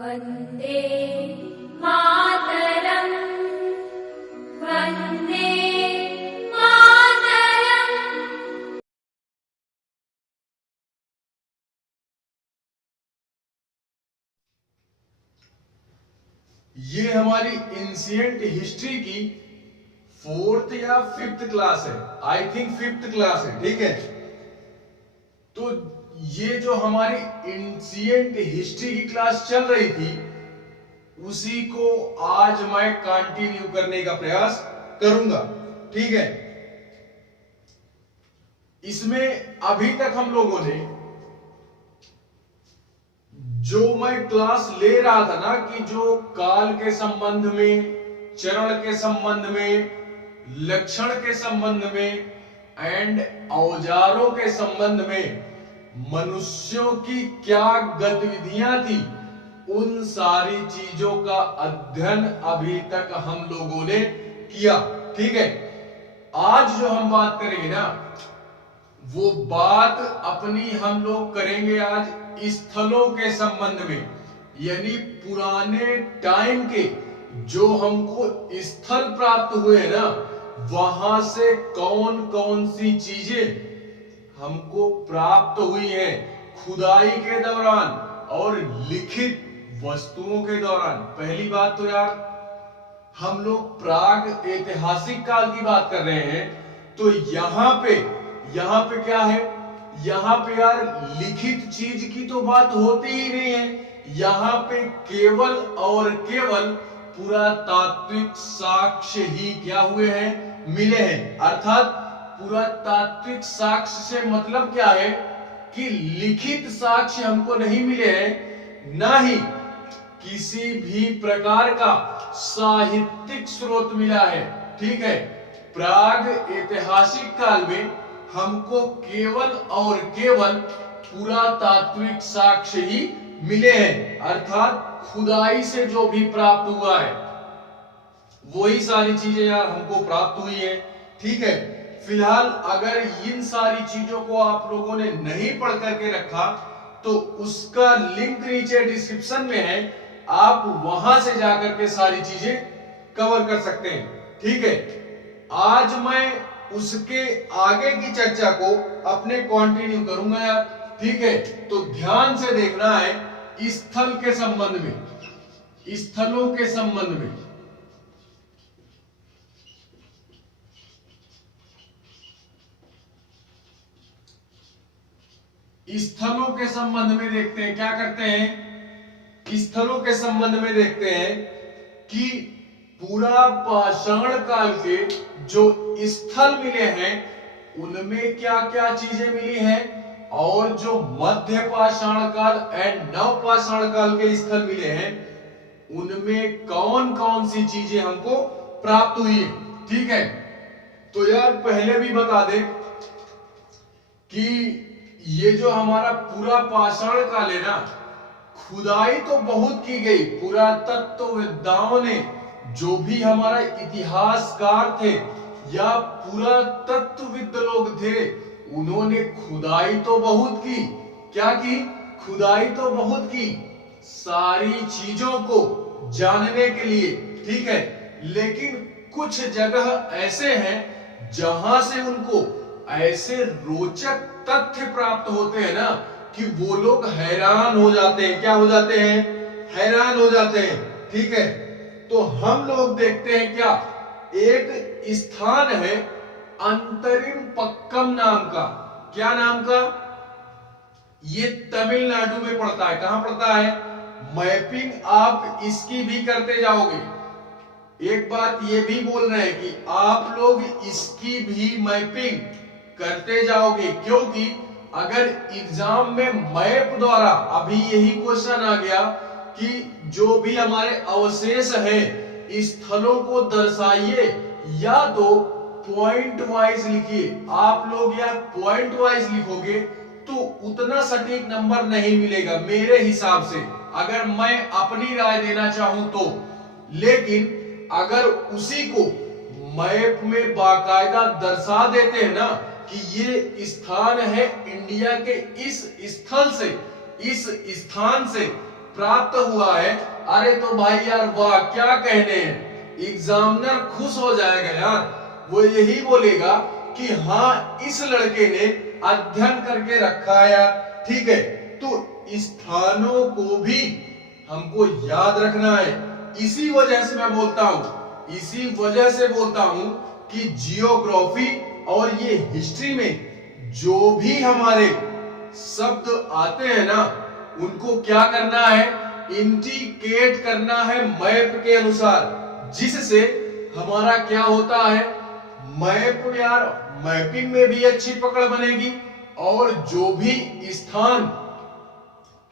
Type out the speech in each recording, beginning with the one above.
वन्दे मातरम् वन्दे मातरम्। ये हमारी ancient history की 4th या 5th क्लास है, आई थिंक 5th क्लास है, ठीक है। तो ये जो हमारी एंशिएंट हिस्ट्री की क्लास चल रही थी उसी को आज मैं कंटिन्यू करने का प्रयास करूंगा, ठीक है। इसमें अभी तक हम लोगों ने जो मैं क्लास ले रहा था ना कि जो काल के संबंध में, चरण के संबंध में, लक्षण के संबंध में एंड औजारों के संबंध में मनुष्यों की क्या गतिविधियां थी, उन सारी चीजों का अध्ययन अभी तक हम लोगों ने किया, ठीक है। आज जो हम बात करेंगे ना वो बात अपनी हम लोग करेंगे आज स्थलों के संबंध में, यानी पुराने टाइम के जो हमको स्थल प्राप्त हुए ना वहां से कौन कौन सी चीजें हमको प्राप्त हुई हैं खुदाई के दौरान और लिखित वस्तुओं के दौरान। पहली बात तो यार हम लोग प्राग ऐतिहासिक काल की बात कर रहे हैं, तो यहां पे क्या है, यहां पे यार लिखित चीज की तो बात होती ही नहीं है। यहां पे केवल और केवल पुरातात्विक साक्ष्य ही क्या हुए हैं, मिले हैं। अर्थात पुरातात्विक साक्ष्य से मतलब क्या है कि लिखित साक्ष्य हमको नहीं मिले हैं, ना ही किसी भी प्रकार का साहित्यिक स्रोत मिला है, ठीक है। प्राग ऐतिहासिक काल में हमको केवल और केवल पुरातात्विक साक्ष्य ही मिले हैं, अर्थात खुदाई से जो भी प्राप्त हुआ है वही सारी चीजें यार हमको प्राप्त हुई है, ठीक है। फिलहाल अगर इन सारी चीजों को आप लोगों ने नहीं पढ़ करके रखा तो उसका लिंक नीचे डिस्क्रिप्शन में है, आप वहां से जाकर के सारी चीजें कवर कर सकते हैं, ठीक है। आज मैं उसके आगे की चर्चा को अपने कंटिन्यू करूंगा यार, ठीक है। तो ध्यान से देखना है स्थल के संबंध में, स्थलों के संबंध में। स्थलों के संबंध में देखते हैं क्या करते हैं, स्थलों के संबंध में देखते हैं कि पूरा पाषाण काल के जो स्थल मिले हैं उनमें क्या क्या चीजें मिली हैं और जो मध्य पाषाण काल एंड नव पाषाण काल के स्थल मिले हैं उनमें कौन कौन सी चीजें हमको प्राप्त हुई है, ठीक है। तो यार पहले भी बता दे कि ये जो हमारा पूरा पाषाण काल है ना, खुदाई तो बहुत की गई, पुरातत्वविद्वाओं ने, जो भी हमारा इतिहासकार थे या पुरातत्वविद लोग थे उन्होंने खुदाई तो बहुत की। क्या की? खुदाई तो बहुत की सारी चीजों को जानने के लिए, ठीक है। लेकिन कुछ जगह ऐसे हैं जहां से उनको ऐसे रोचक तथ्य प्राप्त होते हैं ना कि वो लोग हैरान हो जाते हैं। क्या हो जाते हैं? हैरान हो जाते हैं, ठीक है। तो हम लोग देखते हैं क्या, एक स्थान है अंतरिम पक्कम नाम का। क्या नाम का? ये तमिलनाडु में पड़ता है। कहां पड़ता है? मैपिंग आप इसकी भी करते जाओगे। एक बात ये भी बोल रहे हैं कि आप लोग इसकी भी मैपिंग करते जाओगे, क्योंकि अगर एग्जाम में मैप द्वारा अभी यही क्वेश्चन आ गया कि जो भी हमारे अवशेष है स्थलों को दर्शाइए या तो पॉइंट वाइज लिखिए। आप लोग यार पॉइंट वाइज लिखोगे तो उतना सटीक नंबर नहीं मिलेगा मेरे हिसाब से, अगर मैं अपनी राय देना चाहूं तो। लेकिन अगर उसी को मैप में बाकायदा दर्शा देते हैं ना कि ये स्थान है इंडिया के इस स्थल से, इस स्थान से प्राप्त हुआ है, अरे तो भाई यार वाह, क्या कहने हैं, एग्जामिनर खुश हो जाएगा यार। वो यही बोलेगा कि हाँ इस लड़के ने अध्ययन करके रखा है यार। ठीक है, तो स्थानों को भी हमको याद रखना है। इसी वजह से मैं बोलता हूं, इसी वजह से बोलता हूं कि जियोग्राफी और ये हिस्ट्री में जो भी हमारे शब्द आते हैं ना, उनको क्या करना है, इंडिकेट करना है मैप के अनुसार, जिससे हमारा क्या होता है, मैप यार, मैपिंग में भी अच्छी पकड़ बनेगी और जो भी स्थान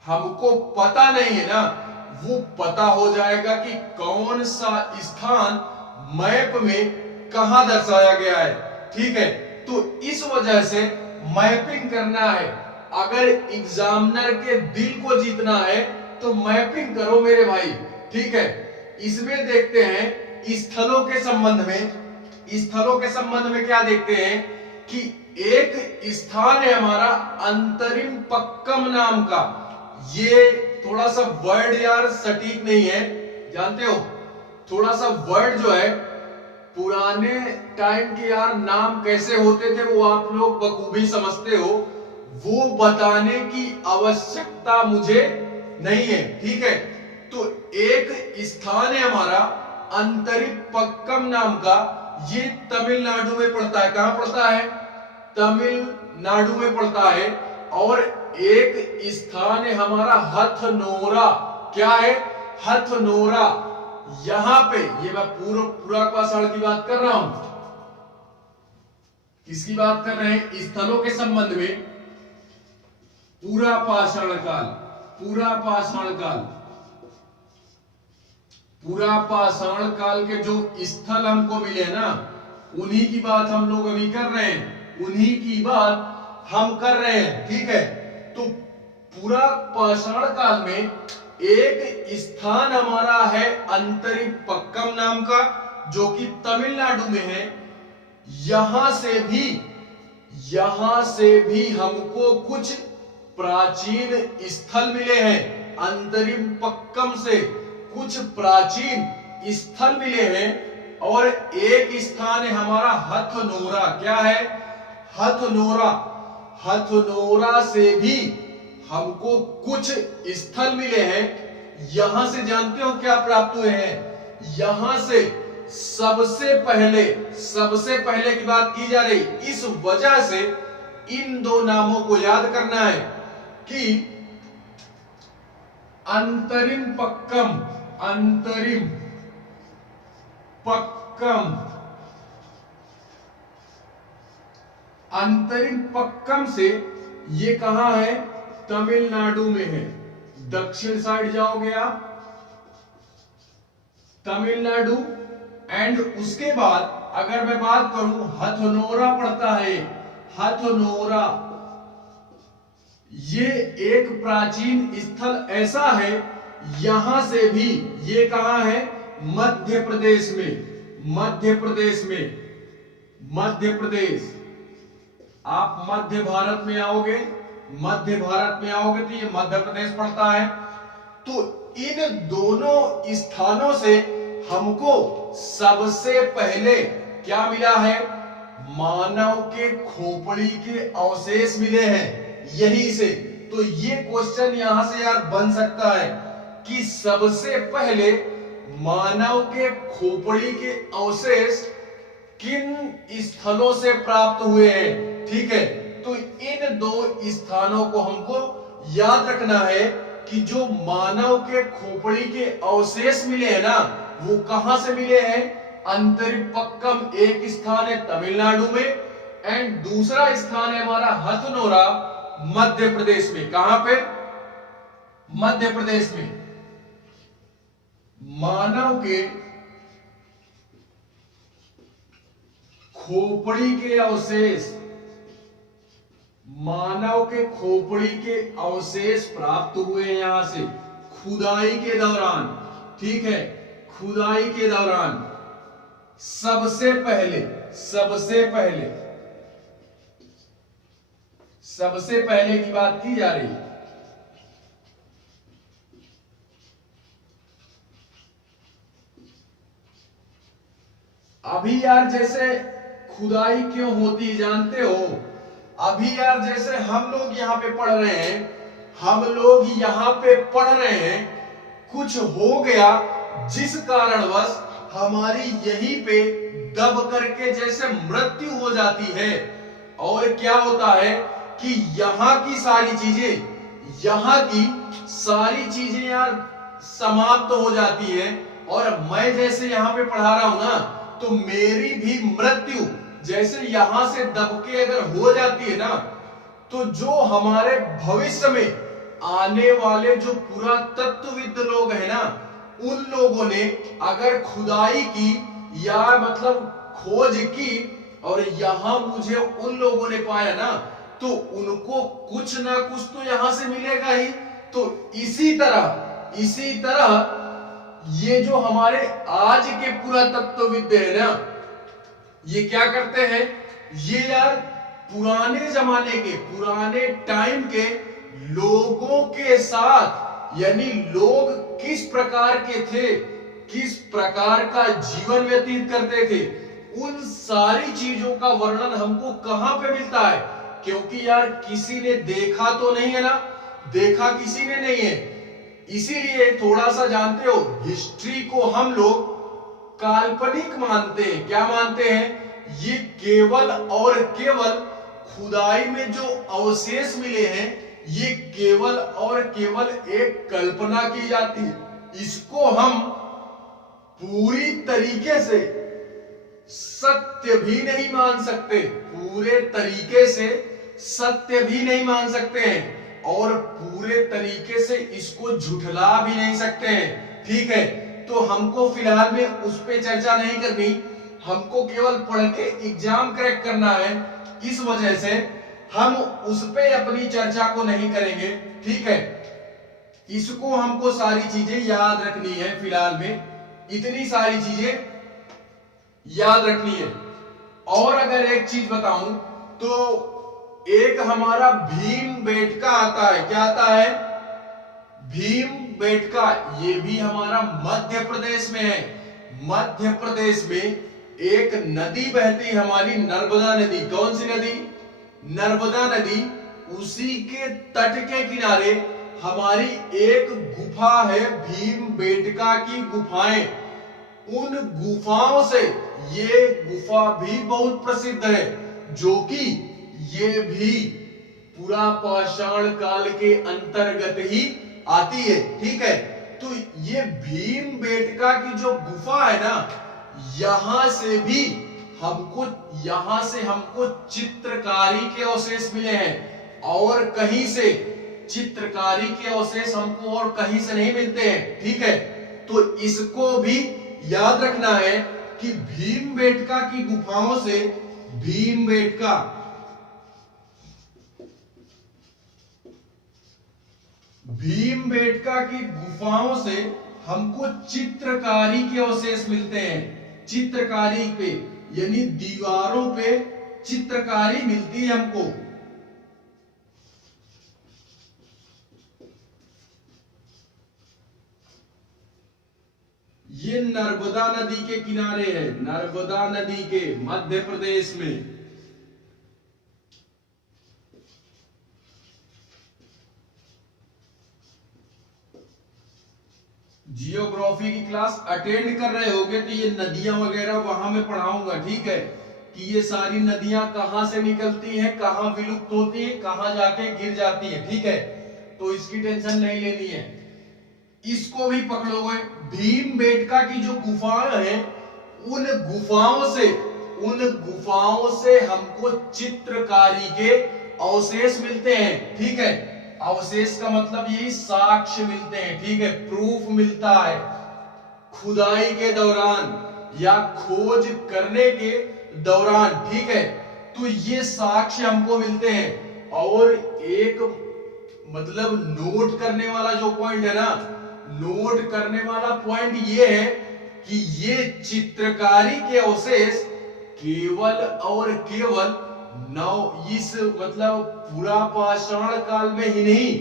हमको पता नहीं है ना, वो पता हो जाएगा कि कौन सा स्थान मैप में कहां दर्शाया गया है। ठीक है, तो इस वजह से मैपिंग करना है। अगर एग्जामिनर के दिल को जीतना है तो मैपिंग करो मेरे भाई। ठीक है, इसमें देखते हैं स्थलों के संबंध में, स्थलों के संबंध में क्या देखते हैं कि एक स्थान है हमारा अंतरिम पक्कम नाम का। ये थोड़ा सा वर्ड यार सटीक नहीं है, जानते हो, थोड़ा सा वर्ड जो है, पुराने टाइम के यार नाम कैसे होते थे वो आप लोग बखूबी समझते हो, वो बताने की आवश्यकता मुझे नहीं है। ठीक है, तो एक स्थान है हमारा अंतरिपक्कम नाम का, ये तमिलनाडु में पड़ता है। कहां पड़ता है, तमिलनाडु में पड़ता है। और एक स्थान है हमारा हथनोरा। क्या है, हथनोरा। यहां पे ये मैं पूरा पाषाण की बात कर रहा हूं। किसकी बात कर रहे हैं, स्थलों के संबंध में। पूरा पाषाण काल, पूरा पाषाण काल, पूरा पाषाण काल के जो स्थल हमको मिले ना, उन्हीं की बात हम लोग अभी कर रहे हैं, उन्हीं की बात हम कर रहे हैं। ठीक है, तो पूरा पाषाण काल में एक स्थान हमारा है अंतरिपक्कम नाम का, जो कि तमिलनाडु में है। यहां से भी हमको कुछ प्राचीन स्थल मिले हैं। अंतरिपक्कम से कुछ प्राचीन स्थल मिले हैं। और एक स्थान है हमारा हथनोरा। क्या है, हथनोरा। हथनोरा से भी हमको कुछ स्थल मिले हैं। यहां से जानते हो क्या प्राप्त हुए हैं, यहां से सबसे पहले की बात की जा रही। इस वजह से इन दो नामों को याद करना है कि अंतरिम पक्कम, अंतरिम पक्कम, अंतरिम पक्कम से ये कहां है, तमिलनाडु में है। दक्षिण साइड जाओगे आप, तमिलनाडु। एंड उसके बाद अगर मैं बात करूं, हथनोरा पड़ता है। हथनोरा ये एक प्राचीन स्थल ऐसा है, यहां से भी, ये कहां है, मध्य प्रदेश में। मध्य प्रदेश में, मध्य प्रदेश। आप मध्य भारत में आओगे, मध्य भारत में आओगे तो ये मध्य प्रदेश पड़ता है। तो इन दोनों स्थानों से हमको सबसे पहले क्या मिला है, मानव के खोपड़ी के अवशेष मिले हैं। यही से तो ये क्वेश्चन यहां से यार बन सकता है कि सबसे पहले मानव के खोपड़ी के अवशेष किन स्थलों से प्राप्त हुए हैं। ठीक है, तो इन दो स्थानों को हमको याद रखना है कि जो मानव के खोपड़ी के अवशेष मिले हैं ना, वो कहां से मिले हैं, अंतरिपक्कम एक स्थान है तमिलनाडु में, एंड दूसरा स्थान है हमारा हथनोरा मध्य प्रदेश में। कहां पे, मध्य प्रदेश में। मानव के खोपड़ी के अवशेष, मानव के खोपड़ी के अवशेष प्राप्त हुए हैं यहां से खुदाई के दौरान। ठीक है, खुदाई के दौरान सबसे पहले की बात की जा रही है। अभी यार जैसे खुदाई क्यों होती है जानते हो? अभी यार जैसे हम लोग यहाँ पे पढ़ रहे हैं, हम लोग यहाँ पे पढ़ रहे हैं, कुछ हो गया जिस कारणवश हमारी यहीं पे दब करके जैसे मृत्यु हो जाती है, और क्या होता है कि यहाँ की सारी चीजें, यहाँ की सारी चीजें यार समाप्त हो जाती है, और मैं जैसे यहाँ पे पढ़ा रहा हूं ना, तो मेरी भी मृत्यु जैसे यहां से दबके अगर हो जाती है ना, तो जो हमारे भविष्य में आने वाले जो पुरातत्वविद लोग हैं ना, उन लोगों ने अगर खुदाई की या मतलब खोज की, और यहां मुझे उन लोगों ने पाया ना, तो उनको कुछ ना कुछ तो यहां से मिलेगा ही। तो इसी तरह ये जो हमारे आज के पुरातत्वविद है ना, ये क्या करते हैं, ये यार पुराने जमाने के, पुराने टाइम के लोगों के साथ, यानी लोग किस प्रकार के थे, किस प्रकार का जीवन व्यतीत करते थे, उन सारी चीजों का वर्णन हमको कहां पे मिलता है? क्योंकि यार किसी ने देखा तो नहीं है ना, देखा किसी ने नहीं है, इसीलिए थोड़ा सा जानते हो, हिस्ट्री को हम लोग काल्पनिक मानते हैं। क्या मानते हैं? ये केवल और केवल खुदाई में जो अवशेष मिले हैं, ये केवल और केवल एक कल्पना की जाती है, इसको हम पूरी तरीके से सत्य भी नहीं मान सकते, पूरे तरीके से सत्य भी नहीं मान सकते हैं, और पूरे तरीके से इसको झुठला भी नहीं सकते हैं। ठीक है, तो हमको फिलहाल में उस पे चर्चा नहीं करनी, हमको केवल पढ़ के एग्जाम क्रैक करना है, इस वजह से हम उस पे अपनी चर्चा को नहीं करेंगे। ठीक है, इसको हमको सारी चीजें याद रखनी है, फिलहाल में इतनी सारी चीजें याद रखनी है। और अगर एक चीज बताऊं तो एक हमारा भीमबेटका आता है। क्या आता है? भीमबेटका। ये भी हमारा मध्य प्रदेश में है। मध्य प्रदेश में एक नदी बहती है हमारी, नर्मदा नदी। कौन सी नदी? नर्मदा नदी। उसी के तट के किनारे हमारी एक गुफा है, भीमबेटका की गुफाएं। उन गुफाओं से ये गुफा भी बहुत प्रसिद्ध है, जो कि ये भी पूरा पाषाण काल के अंतर्गत ही आती है। ठीक है, तो ये भीमबेटका की जो गुफा है ना, यहां से हमको चित्रकारी के अवशेष मिले हैं, और कहीं से चित्रकारी के अवशेष हमको और कहीं से नहीं मिलते हैं। ठीक है, तो इसको भी याद रखना है कि भीमबेटका की गुफाओं से, भीमबेटका की गुफाओं से हमको चित्रकारी के अवशेष मिलते हैं। चित्रकारी पे, यानी दीवारों पे चित्रकारी मिलती है हमको। ये नर्मदा नदी के किनारे है, नर्मदा नदी के मध्य प्रदेश में। जियोग्राफी की क्लास अटेंड कर रहे होगे तो ये नदियां वगैरह वहां मैं पढ़ाऊंगा। ठीक है, कि ये सारी नदियां कहां से निकलती हैं, कहां विलुप्त होती है, कहां जाके गिर जाती है। ठीक है, तो इसकी टेंशन नहीं लेनी है, इसको भी पकड़ोगे। भीमबेटका की जो गुफाएं हैं, उन गुफाओं से हमको चित्रकारी के अवशेष मिलते हैं। ठीक है, अवशेष का मतलब यही साक्ष्य मिलते हैं। ठीक है, प्रूफ मिलता है खुदाई के दौरान या खोज करने के दौरान। ठीक है, तो ये साक्ष्य हमको मिलते हैं। और एक मतलब नोट करने वाला जो पॉइंट है ना, नोट करने वाला पॉइंट ये है कि ये चित्रकारी के अवशेष केवल और केवल इस मतलब पूरा पाषाण काल में ही नहीं,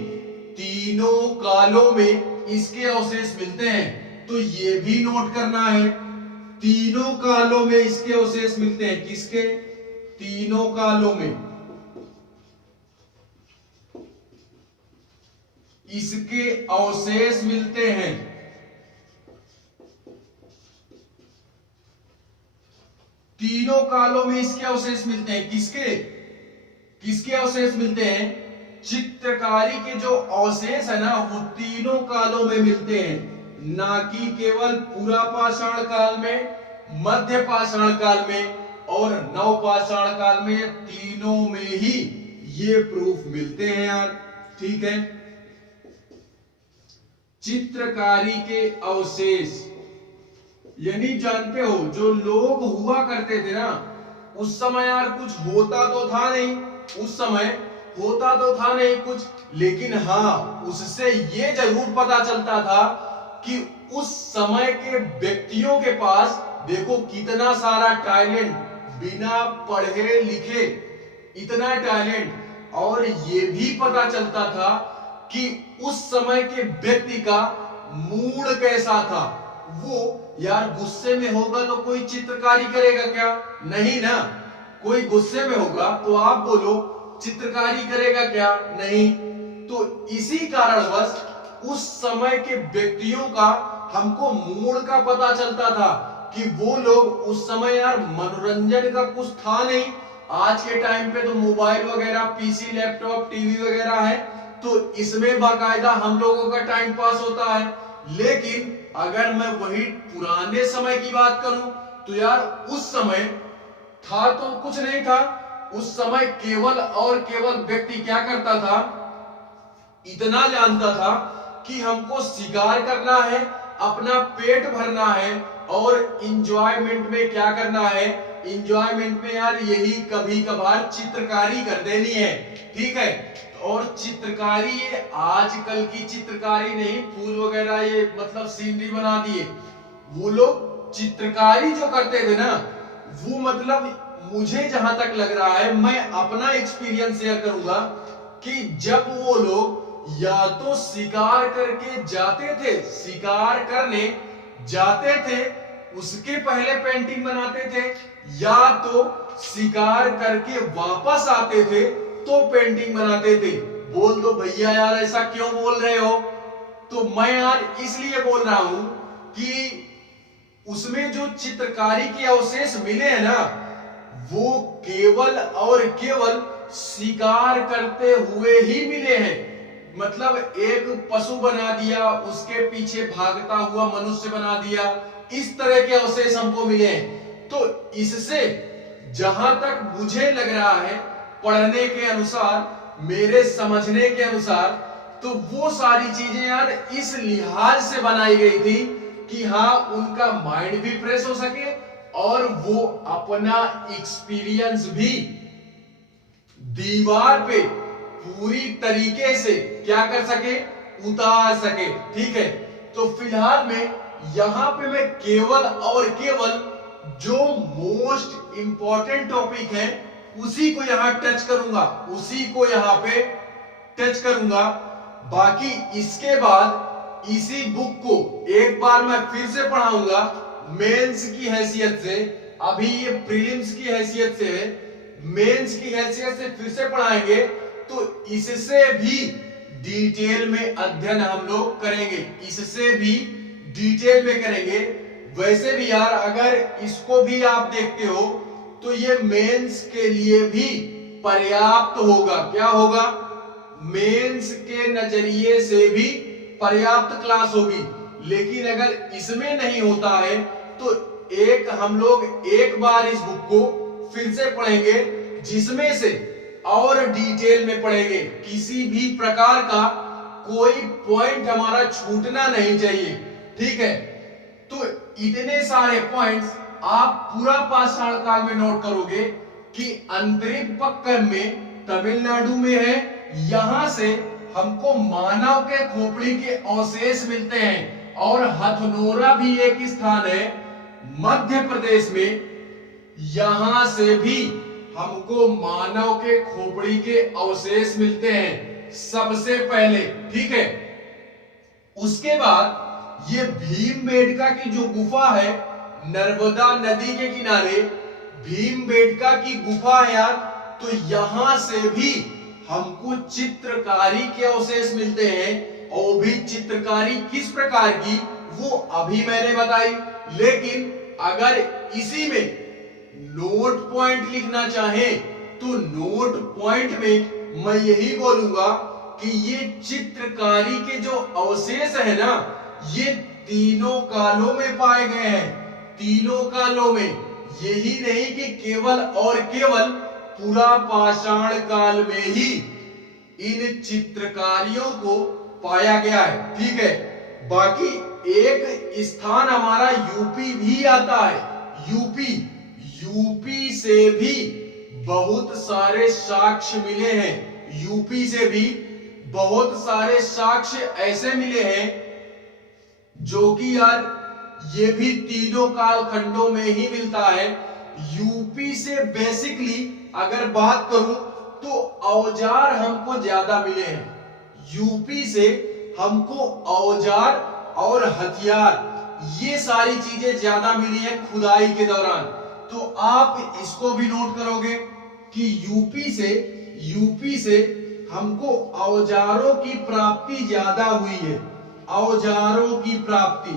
तीनों कालों में इसके अवशेष मिलते हैं। तो ये भी नोट करना है। तीनों कालों में इसके अवशेष मिलते हैं। किसके? तीनों कालों में इसके अवशेष मिलते हैं। तीनों कालों में इसके अवशेष मिलते हैं। किसके? किसके अवशेष मिलते हैं? चित्रकारी के जो अवशेष है ना, वो तीनों कालों में मिलते हैं, ना कि केवल पूरा पाषाण काल में, मध्य पाषाण काल में और नव पाषाण काल में। ये तीनों में ही ये प्रूफ मिलते हैं यार। ठीक है, चित्रकारी के अवशेष यानी जानते हो, जो लोग हुआ करते थे ना उस समय यार, कुछ होता तो था नहीं, उस समय होता तो था नहीं कुछ, लेकिन हाँ उससे ये जरूर पता चलता था कि उस समय के व्यक्तियों के पास देखो कितना सारा टैलेंट, बिना पढ़े लिखे इतना टैलेंट। और ये भी पता चलता था कि उस समय के व्यक्ति का मूड कैसा था। वो यार गुस्से में होगा तो कोई चित्रकारी करेगा क्या? नहीं ना। कोई गुस्से में होगा तो आप बोलो चित्रकारी करेगा क्या? नहीं। तो इसी कारणवश उस समय के व्यक्तियों का हमको मूड का पता चलता था कि वो लोग उस समय यार, मनोरंजन का कुछ था नहीं। आज के टाइम पे तो मोबाइल वगैरह, पीसी, लैपटॉप, टीवी वगैरह है, तो इसमें बाकायदा हम लोगों का टाइम पास होता है। लेकिन अगर मैं वही पुराने समय की बात करूं तो यार उस समय था तो कुछ नहीं था। उस समय केवल और केवल व्यक्ति क्या करता था, इतना जानता था कि हमको शिकार करना है, अपना पेट भरना है और इंजॉयमेंट में क्या करना है, इंजॉयमेंट में यार यही कभी कभार चित्रकारी कर देनी है। ठीक है, और चित्रकारी ये आजकल की चित्रकारी नहीं, फूल वगैरह ये मतलब सीनरी बना दिए। वो लोग चित्रकारी जो करते थे ना, वो मतलब मुझे जहां तक लग रहा है, मैं अपना एक्सपीरियंस शेयर करूंगा कि जब वो लोग या तो शिकार करके जाते थे, शिकार करने जाते थे, उसके पहले पेंटिंग बनाते थे, या तो शिकार करके वापस आते थे तो पेंटिंग बनाते थे। बोल दो भैया यार ऐसा क्यों बोल रहे हो? तो मैं यार इसलिए बोल रहा हूं कि उसमें जो चित्रकारी के अवशेष मिले हैं ना, वो केवल और केवल शिकार करते हुए ही मिले हैं। मतलब एक पशु बना दिया, उसके पीछे भागता हुआ मनुष्य बना दिया, इस तरह के अवशेष हमको मिले हैं। तो इससे जहां तक मुझे लग रहा है, पढ़ने के अनुसार, मेरे समझने के अनुसार, तो वो सारी चीजें यार इस लिहाज से बनाई गई थी कि हाँ उनका माइंड भी फ्रेश हो सके और वो अपना एक्सपीरियंस भी दीवार पे पूरी तरीके से क्या कर सके, उतार सके। ठीक है, तो फिलहाल में यहां पे मैं केवल और केवल जो मोस्ट इंपॉर्टेंट टॉपिक है उसी को यहां टच करूंगा, उसी को यहां पे टच करूंगा। बाकी इसके बाद इसी बुक को एक बार मैं फिर से पढ़ाऊंगा मेंस की हैसियत से। अभी ये प्रीलिम्स की हैसियत से है, मेंस की हैसियत से फिर से पढ़ाएंगे, तो इससे भी डिटेल में अध्ययन हम लोग करेंगे, इससे भी डिटेल में करेंगे। वैसे भी यार अगर इसको भी आप देखते हो तो ये मेंस के लिए भी पर्याप्त होगा। क्या होगा? मेंस के नजरिए से भी पर्याप्त क्लास होगी। लेकिन अगर इसमें नहीं होता है तो एक हम लोग एक बार इस बुक को फिर से पढ़ेंगे, जिसमें से और डिटेल में पढ़ेंगे। किसी भी प्रकार का कोई पॉइंट हमारा छूटना नहीं चाहिए। ठीक है, तो इतने सारे पॉइंट्स आप पूरा पाषाण काल में नोट करोगे कि अंतरिम पक्कम में तमिलनाडु में है, यहां से हमको मानव के खोपड़ी के अवशेष मिलते हैं, और हथनोरा भी एक स्थान है मध्य प्रदेश में, यहां से भी हमको मानव के खोपड़ी के अवशेष मिलते हैं सबसे पहले। ठीक है, उसके बाद ये भीमबेटका की जो गुफा है नर्मदा नदी के किनारे भीमबेटका की गुफा है यार, तो यहां से भी हमको चित्रकारी के अवशेष मिलते हैं, और भी चित्रकारी किस प्रकार की वो अभी मैंने बताई। लेकिन अगर इसी में नोट पॉइंट लिखना चाहे तो नोट पॉइंट में मैं यही बोलूंगा कि ये चित्रकारी के जो अवशेष है ना, ये तीनों कालों में पाए गए हैं, तीनों कालों में। यही नहीं कि केवल और केवल पूरा पाषाण काल में ही इन चित्रकारियों को पाया गया है, ठीक है। बाकी एक स्थान हमारा यूपी भी आता है, यूपी से भी बहुत सारे साक्ष्य मिले हैं, यूपी से भी बहुत सारे साक्ष्य ऐसे मिले हैं जो कि यार ये भी तीनों कालखंडों में ही मिलता है। यूपी से बेसिकली अगर बात करूं तो औजार हमको ज्यादा मिले हैं, यूपी से हमको औजार और हथियार ये सारी चीजें ज्यादा मिली हैं खुदाई के दौरान। तो आप इसको भी नोट करोगे कि यूपी से हमको औजारों की प्राप्ति ज्यादा हुई है, औजारों की प्राप्ति,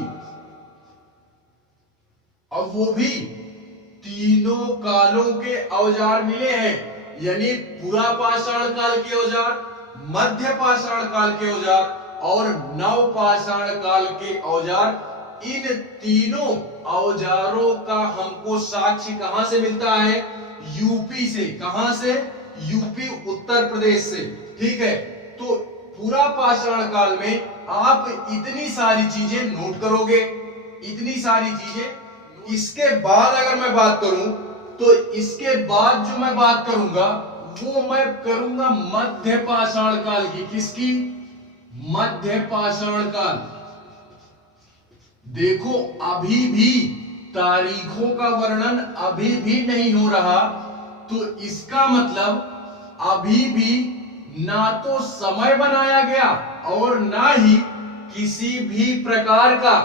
और वो भी तीनों कालों के औजार मिले हैं, यानी पूरा पाषाण काल के औजार, मध्य पाषाण काल के औजार और नव पाषाण काल के औजार। इन तीनों औजारों का हमको साक्ष्य कहां से मिलता है? यूपी से। कहां से? यूपी, उत्तर प्रदेश से, ठीक है। तो पूरा पाषाण काल में आप इतनी सारी चीजें नोट करोगे, इतनी सारी चीजें। इसके बाद अगर मैं बात करूं तो इसके बाद जो मैं बात करूंगा वो मैं करूंगा मध्य पाषाण काल की। किसकी? मध्य पाषाण काल। देखो अभी भी तारीखों का वर्णन अभी भी नहीं हो रहा, तो इसका मतलब अभी भी ना तो समय बनाया गया और ना ही किसी भी प्रकार का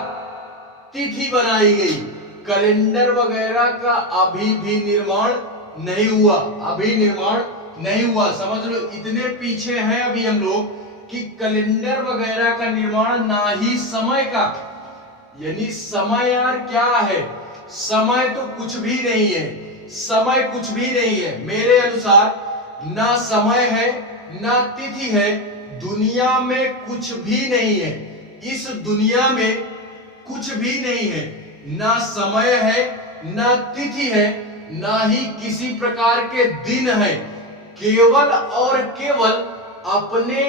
तिथि बनाई गई, कैलेंडर वगैरह का अभी भी निर्माण नहीं हुआ, अभी निर्माण नहीं हुआ। समझ लो इतने पीछे हैं अभी हम लोग कि कैलेंडर वगैरह का निर्माण, ना ही समय का। यानी समय यार क्या है? समय तो कुछ भी नहीं है, समय कुछ भी नहीं है मेरे अनुसार। ना समय है ना तिथि है, दुनिया में कुछ भी नहीं है, इस दुनिया में कुछ भी नहीं है। ना समय है ना तिथि है, ना ही किसी प्रकार के दिन है। केवल और केवल अपने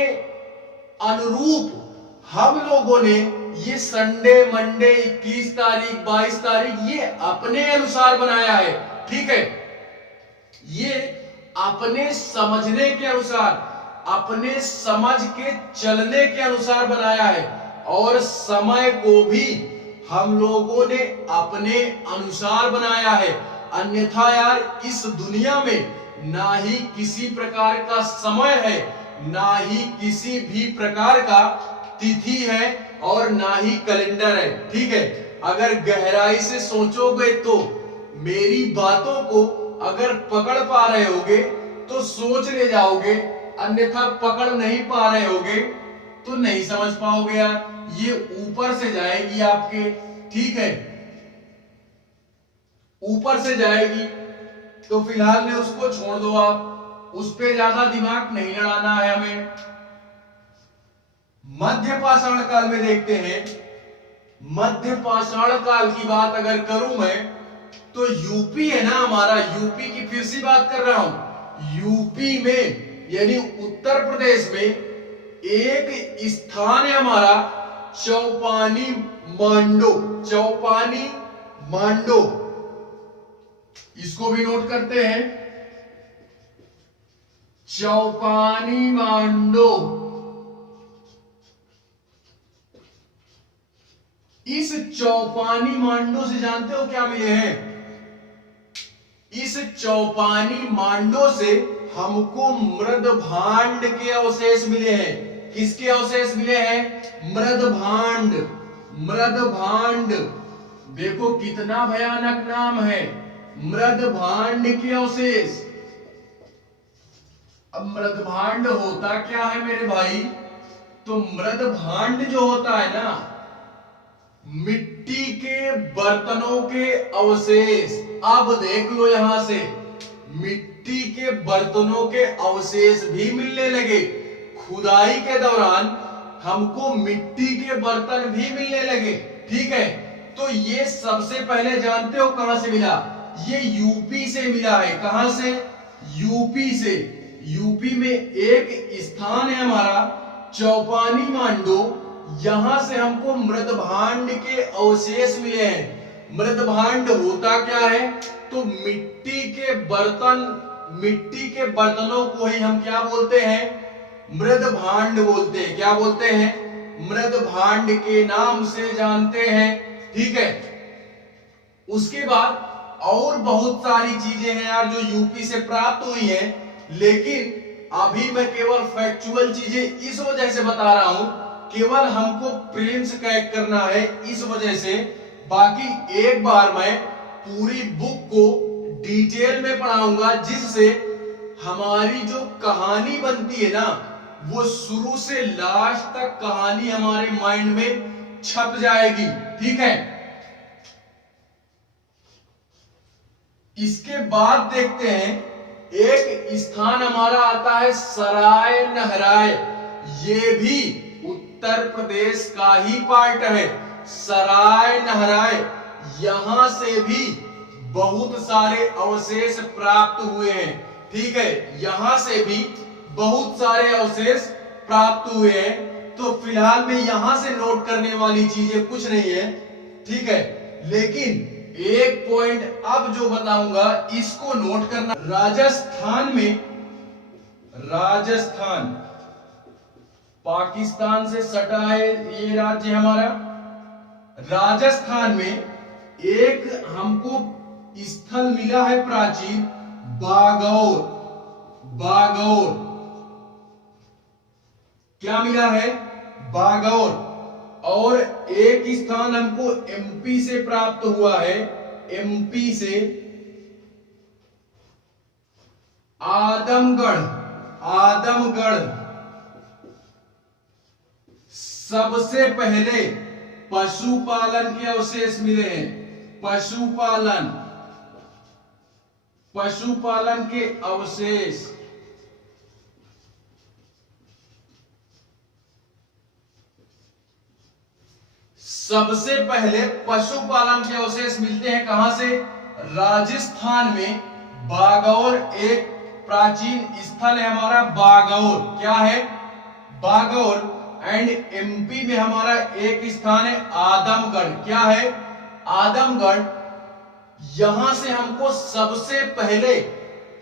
अनुरूप हम लोगों ने ये संडे, मंडे, 21 तारीख, 22 तारीख ये अपने अनुसार बनाया है, ठीक है। ये अपने समझने के अनुसार, अपने समझ के चलने के अनुसार बनाया है, और समय को भी हम लोगों ने अपने अनुसार बनाया है। अन्यथा यार इस दुनिया में ना ही किसी प्रकार का समय है, ना ही किसी भी प्रकार का तिथि है, और ना ही कैलेंडर है, ठीक है। अगर गहराई से सोचोगे तो मेरी बातों को अगर पकड़ पा रहे होगे तो सोच ले जाओगे, अन्यथा पकड़ नहीं पा रहे होगे तो नहीं समझ पाओगे यार। ये ऊपर से जाएगी आपके, ठीक है, ऊपर से जाएगी। तो फिलहाल में उसको छोड़ दो, आप उस पे ज्यादा दिमाग नहीं लड़ाना है हमें। मध्य पाषाण काल में देखते हैं। मध्य पाषाण काल की बात अगर करूं मैं तो यूपी है ना हमारा, यूपी की फिर से बात कर रहा हूं। यूपी में यानी उत्तर प्रदेश में एक स्थान है हमारा चौपानी मांडो, चौपानी मांडो। इसको भी नोट करते हैं, चौपानी मांडो। इस चौपानी मांडो से जानते हो क्या मिले हैं? इस चौपानी मांडो से हमको मृदभांड के अवशेष मिले हैं। किसके अवशेष मिले हैं? मृदभांड, मृदभांड। देखो कितना भयानक नाम है, मृदभांड के अवशेष। अब मृदभांड होता क्या है मेरे भाई? तो मृदभांड जो होता है ना, मिट्टी के बर्तनों के अवशेष। अब देख लो यहां से, मिट्टी के बर्तनों के अवशेष भी मिलने लगे। खुदाई के दौरान हमको मिट्टी के बर्तन भी मिलने लगे। ठीक है, तो ये सबसे पहले जानते हो कहां से मिला? ये यूपी से मिला है। कहां से? यूपी से। यूपी में एक स्थान है हमारा चौपानी मांडो, यहां से हमको मृदभांड के अवशेष मिले हैं। मृदभांड होता क्या है? तो मिट्टी के बर्तन, मिट्टी के बर्तनों को ही हम क्या बोलते हैं? मृदभांड बोलते हैं। क्या बोलते हैं? मृदभांड के नाम से जानते हैं। ठीक है, उसके बाद और बहुत सारी चीजें हैं यार जो यूपी से प्राप्त हुई हैं, लेकिन अभी मैं केवल फैक्चुअल चीजें इस वजह से बता रहा हूं, केवल हमको प्रेम से कनेक्ट करना है इस वजह से। बाकी एक बार मैं पूरी बुक को डिटेल में पढ़ाऊंगा, जिससे हमारी जो कहानी बनती है ना, वो शुरू से लास्ट तक कहानी हमारे माइंड में छप जाएगी। ठीक है, इसके बाद देखते हैं एक स्थान हमारा आता है सराय नहराय। ये भी उत्तर प्रदेश का ही पार्ट है। सराय नहराय, यहां से भी बहुत सारे अवशेष प्राप्त हुए हैं। ठीक है, यहां से भी बहुत सारे अवशेष प्राप्त हुए हैं। तो फिलहाल में यहां से नोट करने वाली चीजें कुछ नहीं है। ठीक है, लेकिन एक पॉइंट अब जो बताऊंगा इसको नोट करना। राजस्थान में, राजस्थान पाकिस्तान से सटा है ये राज्य हमारा। राजस्थान में एक हमको स्थल मिला है प्राचीन, बागौर। बागौर क्या मिला है? बागौर। और एक स्थान हमको एमपी से प्राप्त हुआ है, एमपी से आदमगढ़। आदमगढ़ सबसे पहले पशुपालन के अवशेष मिले हैं। पशुपालन, पशुपालन के अवशेष। सबसे पहले पशुपालन के अवशेष मिलते हैं कहां से? राजस्थान में बागौर एक प्राचीन स्थल है हमारा, बागौर। क्या है? बागौर। एंड एमपी में हमारा एक स्थान है आदमगढ़। क्या है? आदमगढ़। यहां से हमको सबसे पहले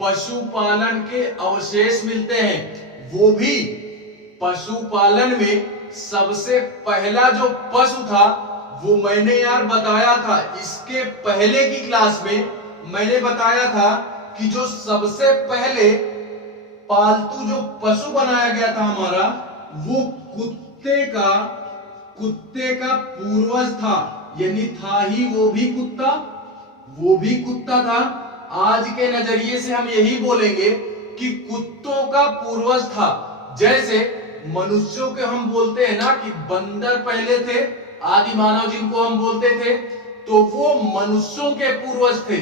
पशुपालन के अवशेष मिलते हैं। वो भी पशुपालन में सबसे पहला जो पशु था वो मैंने यार बताया था इसके पहले की क्लास में। मैंने बताया था कि जो सबसे पहले पालतू जो पशु बनाया गया था हमारा, वो कुत्ते का पूर्वज था। यानी था ही वो भी कुत्ता, वो भी कुत्ता था। आज के नजरिए से हम यही बोलेंगे कि कुत्तों का पूर्वज था। जैसे मनुष्यों के हम बोलते हैं ना कि बंदर पहले थे, आदि मानव जिनको हम बोलते थे, तो वो मनुष्यों के पूर्वज थे।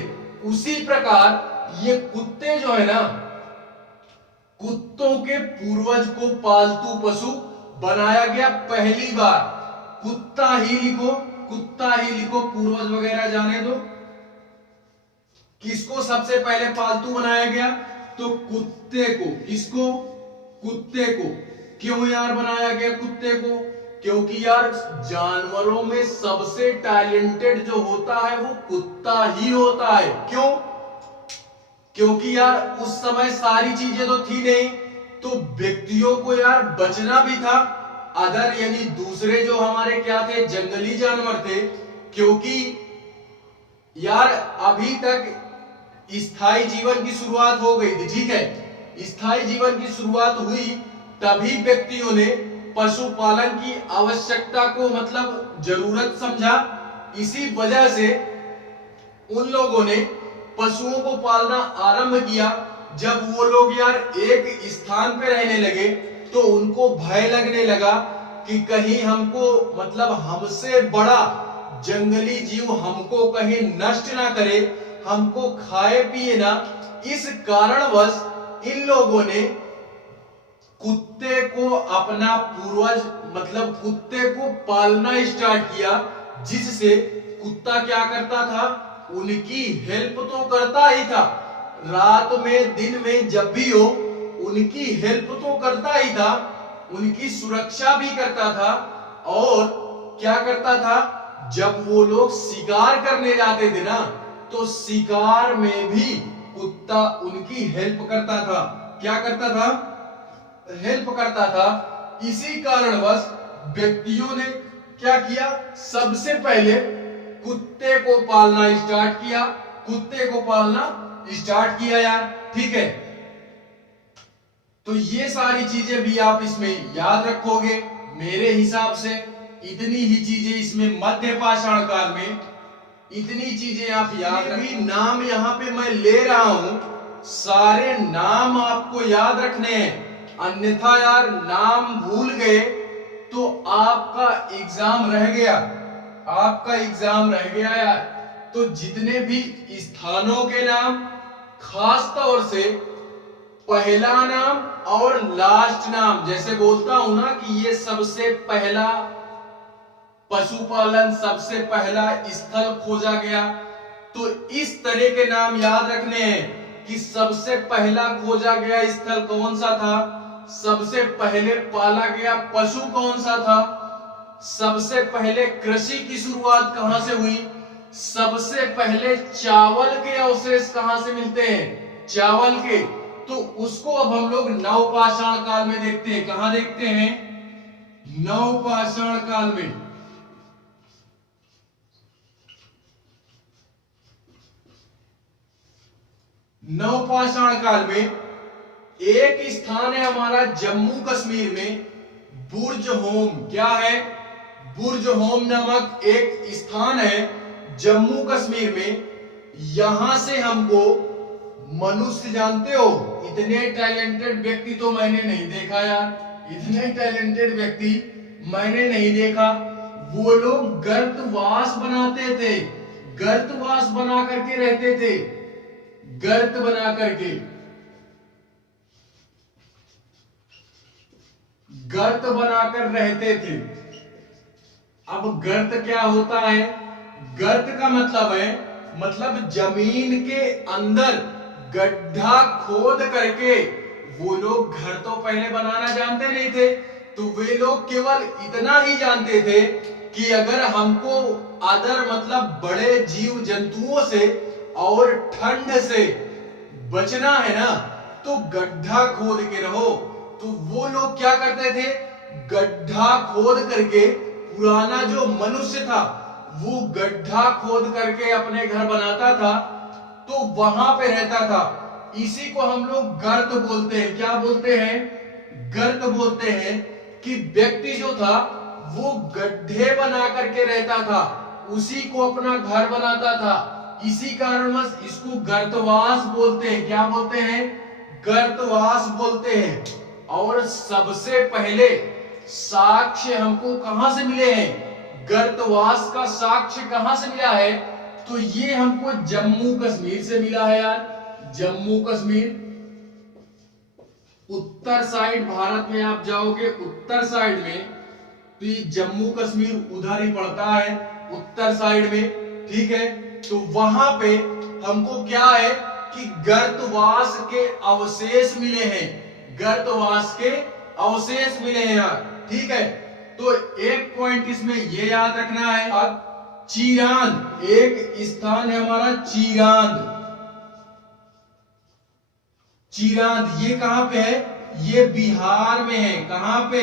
उसी प्रकार ये कुत्ते जो है ना, कुत्तों के पूर्वज को पालतू पशु बनाया गया पहली बार। कुत्ता ही लिखो, कुत्ता ही लिखो, पूर्वज वगैरह जाने दो। किसको सबसे पहले पालतू बनाया गया? तो कुत्ते को। किसको? कुत्ते को। क्यों यार बनाया गया कुत्ते को? क्योंकि यार जानवरों में सबसे टैलेंटेड जो होता है वो कुत्ता ही होता है। क्यों? क्योंकि यार उस समय सारी चीजें तो थी नहीं, तो व्यक्तियों को यार बचना भी था। अदर यानी दूसरे जो हमारे क्या थे, जंगली जानवर थे। क्योंकि यार अभी तक स्थायी जीवन की शुरुआत हो गई थी। ठीक है, स्थायी जीवन की शुरुआत हुई तभी व्यक्तियों ने पशुपालन की आवश्यकता को मतलब जरूरत समझा। इसी वजह से उन लोगों ने पशुओं को पालना आरंभ किया। जब वो लोग यार एक स्थान पे रहने लगे तो उनको भय लगने लगा कि कहीं हमको मतलब हमसे बड़ा जंगली जीव हमको कहीं नष्ट ना करे, हमको खाए पिए ना। इस कारणवश इन लोगों ने कुत्ते को अपना पूर्वज मतलब कुत्ते को पालना स्टार्ट किया, जिससे कुत्ता क्या करता था, उनकी हेल्प तो करता ही था, रात में दिन में जब भी हो उनकी हेल्प तो करता ही था, उनकी सुरक्षा भी करता था। और क्या करता था, जब वो लोग शिकार करने जाते थे ना तो शिकार में भी कुत्ता उनकी हेल्प करता था। क्या करता था, हेल्प करता था। इसी कारणवश व्यक्तियों ने क्या किया, सबसे पहले कुत्ते को पालना स्टार्ट किया, कुत्ते को पालना स्टार्ट किया यार। ठीक है, तो ये सारी चीजें भी आप इसमें याद रखोगे। मेरे हिसाब से इतनी ही चीजें इसमें मध्य पाषाण काल में इतनी चीजें आप याद रखिए। नाम यहाँ पे मैं ले रहा हूं, सारे नाम आपको याद रखने हैं, अन्यथा यार नाम भूल गए तो आपका एग्जाम रह गया, आपका एग्जाम रह गया यार। तो जितने भी स्थानों के नाम, खास तौर से पहला नाम और लास्ट नाम, जैसे बोलता हूं ना कि ये सबसे पहला पशुपालन, सबसे पहला स्थल खोजा गया, तो इस तरह के नाम याद रखने हैं कि सबसे पहला खोजा गया स्थल कौन सा था, सबसे पहले पाला गया पशु कौन सा था, सबसे पहले कृषि की शुरुआत कहां से हुई, सबसे पहले चावल के अवशेष कहां से मिलते हैं, चावल के, तो उसको अब हम लोग नवपाषाण काल में देखते हैं। कहां देखते हैं, नवपाषाण काल में। नवपाषाण काल में एक स्थान है हमारा जम्मू कश्मीर में, बुर्ज होम। क्या है, बुर्ज होम नामक एक स्थान है जम्मू कश्मीर में। यहां से हमको मनुष्य, जानते हो इतने टैलेंटेड व्यक्ति तो मैंने नहीं देखा यार, इतने टैलेंटेड व्यक्ति मैंने नहीं देखा। वो लोग गर्तवास बनाते थे, गर्तवास बना करके रहते थे, गर्त बना करके, गर्त बनाकर रहते थे। अब गर्त क्या होता है, गर्त का मतलब है मतलब जमीन के अंदर गड्ढा खोद करके, वो लोग घर तो पहले बनाना जानते नहीं थे, तो वे लोग केवल इतना ही जानते थे कि अगर हमको अदर मतलब बड़े जीव जंतुओं से और ठंड से बचना है ना तो गड्ढा खोद के रहो। तो वो लोग क्या करते थे, गड्ढा खोद करके, पुराना जो मनुष्य था वो गड्ढा खोद करके अपने घर बनाता था, तो वहां पे रहता था। इसी को हम लोग गर्त बोलते हैं। क्या बोलते हैं, गर्त बोलते हैं कि व्यक्ति जो था वो गड्ढे बना करके रहता था, उसी को अपना घर बनाता था। इसी कारणवश इसको गर्तवास बोलते हैं। क्या बोलते हैं, गर्तवास बोलते हैं। और सबसे पहले साक्ष्य हमको कहां से मिले हैं, गर्तवास का साक्ष्य कहां से मिला है, तो ये हमको जम्मू कश्मीर से मिला है यार, जम्मू कश्मीर। उत्तर साइड भारत में आप जाओगे, उत्तर साइड में, तो ये जम्मू कश्मीर उधर ही पड़ता है, उत्तर साइड में। ठीक है, तो वहां पे हमको क्या है कि गर्तवास के अवशेष मिले हैं, गर्तवास के अवशेष मिले हैं यार। ठीक है, तो एक पॉइंट इसमें ये याद रखना है। अब चीरांद एक स्थान है हमारा, चीरांद, चीरांद ये कहां पे है, ये बिहार में है। कहां पे,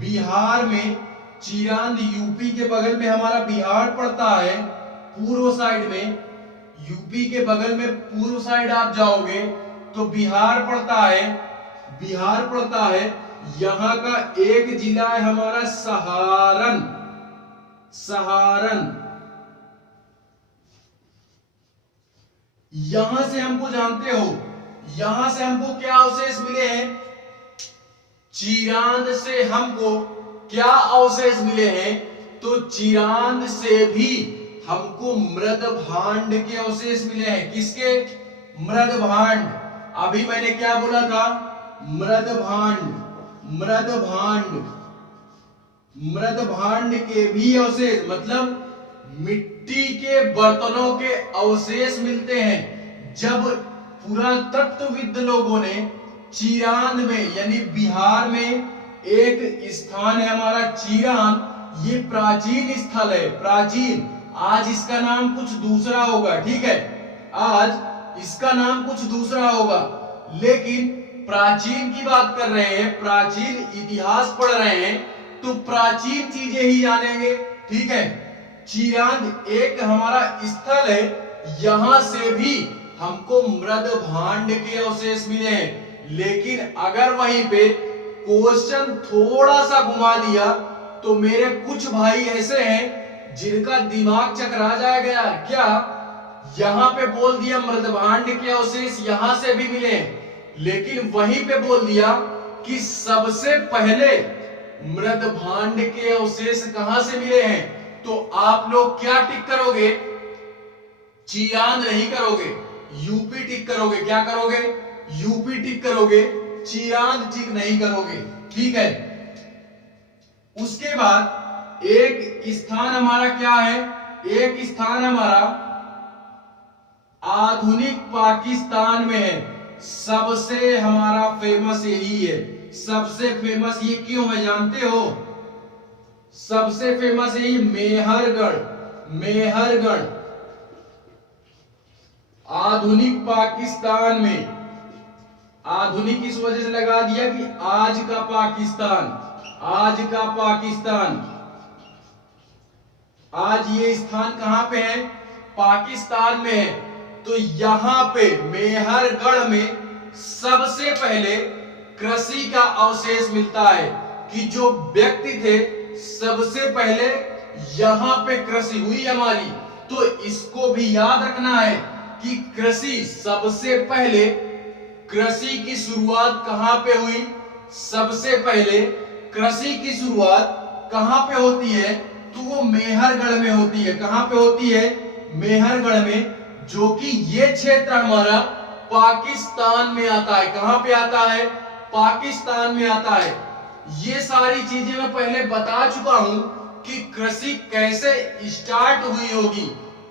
बिहार में। चीरांद यूपी के बगल में हमारा बिहार पड़ता है, पूर्व साइड में, यूपी के बगल में पूर्व साइड आप जाओगे तो बिहार पड़ता है, बिहार पड़ता है। यहां का एक जिला है हमारा सहारन, सहारन। यहां से हमको जानते हो, यहां से हमको क्या अवशेष मिले हैं, चिरांद से हमको क्या अवशेष मिले हैं, तो चिरांद से भी हमको मृद भांड के अवशेष मिले हैं। किसके? मृद भांड। अभी मैंने क्या बोला था? मृद भांड। मृद भांड, मृद भांड के भी अवशेष, मतलब मिट्टी के बर्तनों के अवशेष मिलते हैं। जब पुरातत्वविद लोगों ने चिरांद में यानी बिहार में एक स्थान है हमारा चिरांद, ये प्राचीन स्थल है, प्राचीन। आज इसका नाम कुछ दूसरा होगा, ठीक है, आज इसका नाम कुछ दूसरा होगा, लेकिन प्राचीन की बात कर रहे हैं, प्राचीन इतिहास पढ़ रहे हैं तो प्राचीन चीजें ही जानेंगे, ठीक है। चिरांद एक हमारा स्थल है, यहां से भी हमको मृद भांड के अवशेष मिले हैं। लेकिन अगर वहीं पे क्वेश्चन थोड़ा सा घुमा दिया तो मेरे कुछ भाई ऐसे हैं जिनका दिमाग चकरा जाएगा। क्या यहां पे बोल दिया मृद भांड के अवशेष यहां से भी मिले, लेकिन वहीं पे बोल दिया कि सबसे पहले मृद भांड के अवशेष कहां से मिले हैं, तो आप लोग क्या टिक करोगे? चिरांद नहीं करोगे, यूपी टिक करोगे। क्या करोगे? यूपी टिक करोगे, चिरांद टिक नहीं करोगे, ठीक है। उसके बाद एक स्थान हमारा क्या है? एक स्थान हमारा आधुनिक पाकिस्तान में है, सबसे हमारा फेमस यही है। सबसे फेमस ये क्यों है जानते हो? सबसे फेमस यही मेहरगढ़। मेहरगढ़ आधुनिक पाकिस्तान में, आधुनिक इस वजह से लगा दिया कि आज का पाकिस्तान, आज का पाकिस्तान। आज ये स्थान कहां पे है? पाकिस्तान में है। तो यहां पे मेहरगढ़ में सबसे पहले कृषि का अवशेष मिलता है कि जो व्यक्ति थे सबसे पहले यहां पे कृषि हुई हमारी। तो इसको भी याद रखना है कि कृषि सबसे पहले, कृषि की शुरुआत कहां पे हुई? सबसे पहले कृषि की शुरुआत कहां पे होती है? तो वो मेहरगढ़ में होती है। कहां पे होती है? मेहरगढ़ में, जो कि ये क्षेत्र हमारा पाकिस्तान में आता है। कहां पे आता है? पाकिस्तान में आता है। ये सारी चीजें मैं पहले बता चुका हूं कि कृषि कैसे स्टार्ट हुई होगी,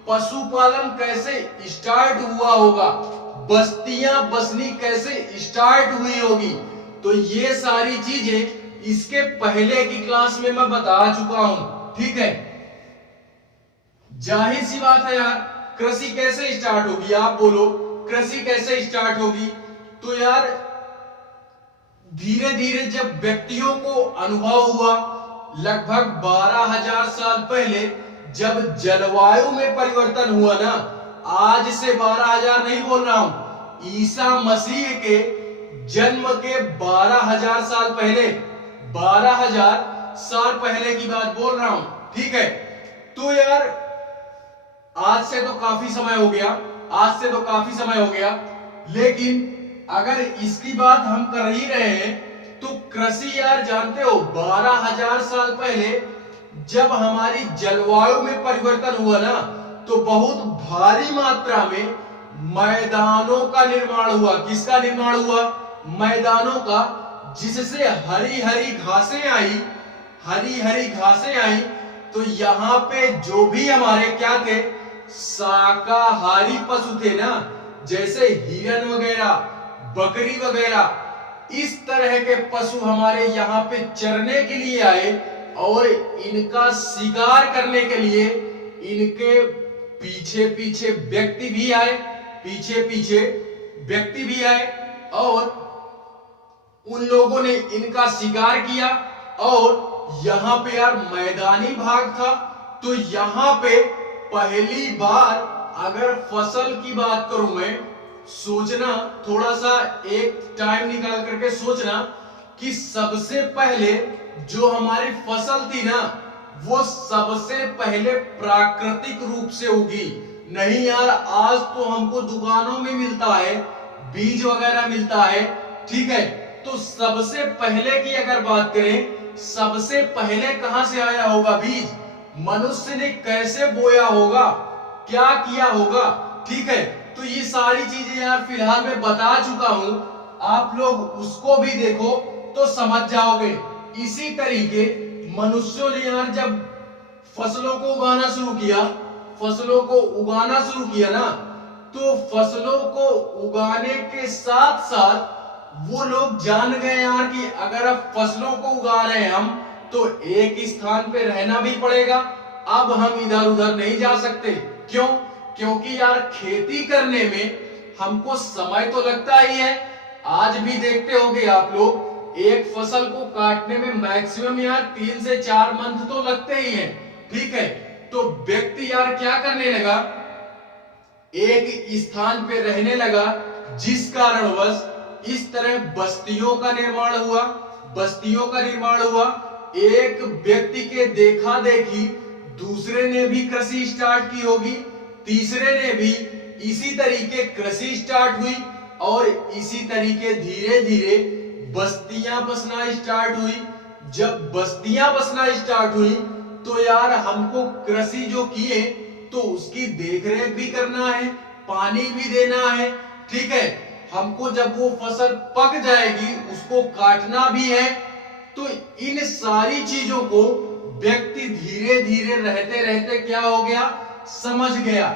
पशुपालन कैसे स्टार्ट हुआ होगा, बस्तियां बसनी कैसे स्टार्ट हुई होगी। तो ये सारी चीजें इसके पहले की क्लास में मैं बता चुका हूं, ठीक है। जाहिर सी बात है यार, कृषि कैसे स्टार्ट होगी? आप बोलो, कृषि कैसे स्टार्ट होगी? तो यार धीरे धीरे जब व्यक्तियों को अनुभव हुआ, लगभग 12,000 साल पहले जब जलवायु में परिवर्तन हुआ ना, आज से 12,000 नहीं बोल रहा हूं, ईसा मसीह के जन्म के 12,000 साल पहले, 12,000 साल पहले की बात बोल रहा हूं, ठीक है। तो यार आज से तो काफी समय हो गया, आज से तो काफी समय हो गया, लेकिन अगर इसकी बात हम कर ही रहे हैं तो कृषि यार जानते हो 12,000 साल पहले जब हमारी जलवायु में परिवर्तन हुआ ना, तो बहुत भारी मात्रा में मैदानों का निर्माण हुआ। किसका निर्माण हुआ? मैदानों का, जिससे हरी हरी घासें आई, हरी हरी घासें आई। तो यहाँ पे जो भी हमारे क्या थे, शाकाहारी पशु थे ना, जैसे हिरन वगैरह, बकरी वगैरह, इस तरह के पशु हमारे यहाँ पे चरने के लिए आए और इनका शिकार करने के लिए इनके पीछे पीछे व्यक्ति भी आए, पीछे पीछे व्यक्ति भी आए और उन लोगों ने इनका शिकार किया। और यहाँ पे यार मैदानी भाग था, तो यहाँ पे पहली बार अगर फसल की बात करूं मैं, सोचना थोड़ा सा, एक टाइम निकाल करके सोचना कि सबसे पहले जो हमारी फसल थी ना, वो सबसे पहले प्राकृतिक रूप से उगी। नहीं यार आज तो हमको दुकानों में मिलता है, बीज वगैरह मिलता है, ठीक है। तो सबसे पहले की अगर बात करें, सबसे पहले कहां से आया होगा बीज? मनुष्य ने कैसे बोया होगा, क्या किया होगा, ठीक है। तो ये सारी चीजें यार फिलहाल मैं बता चुका हूं, आप लोग उसको भी देखो तो समझ जाओगे। इसी तरीके मनुष्यों ने यार जब फसलों को उगाना शुरू किया, फसलों को उगाना शुरू किया ना, तो फसलों को उगाने के साथ साथ वो लोग जान गए यार कि अगर अब फसलों को उगा रहे हैं हम, तो एक स्थान पे रहना भी पड़ेगा। अब हम इधर उधर नहीं जा सकते। क्यों? क्योंकि यार खेती करने में हमको समय तो लगता ही है। आज भी देखते होंगे आप लोग, एक फसल को काटने में मैक्सिमम यार 3 से 4 मंथ तो लगते ही हैं, ठीक है। तो व्यक्ति यार क्या करने लगा, एक स्थान पे रहने लगा, जिस कारणवश इस तरह बस्तियों का निर्माण हुआ, बस्तियों का निर्माण हुआ। एक व्यक्ति के देखा देखी दूसरे ने भी कृषि स्टार्ट की होगी, तीसरे ने भी, इसी तरीके कृषि स्टार्ट हुई और इसी तरीके धीरे धीरे बस्तियां बसना स्टार्ट हुई। जब बस्तियां बसना स्टार्ट हुई तो यार हमको कृषि जो किए तो उसकी देखरेख भी करना है, पानी भी देना है, ठीक है। हमको जब वो फसल पक जाएगी उसको काटना भी है। तो इन सारी चीजों को व्यक्ति धीरे धीरे रहते रहते क्या हो गया, समझ गया।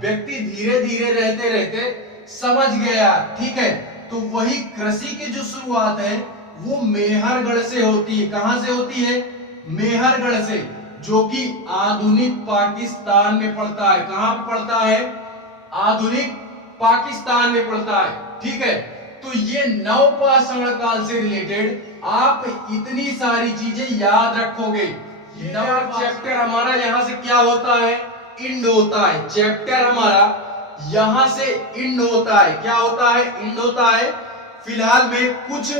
व्यक्ति धीरे धीरे रहते रहते समझ गया, ठीक है। तो वही कृषि की जो शुरुआत है वो मेहरगढ़ से होती है। कहां से होती है? मेहरगढ़ से, जो कि आधुनिक पाकिस्तान में पड़ता है। कहां पे पड़ता है? आधुनिक पाकिस्तान में पड़ता है, ठीक है। तो ये नवपाषाण काल से रिलेटेड आप इतनी सारी चीजें याद रखोगे। चैप्टर हमारा यहां से क्या होता है, इंड होता है। चैप्टर हमारा यहां से इंड होता है। क्या होता है? इंड होता है। फिलहाल में कुछ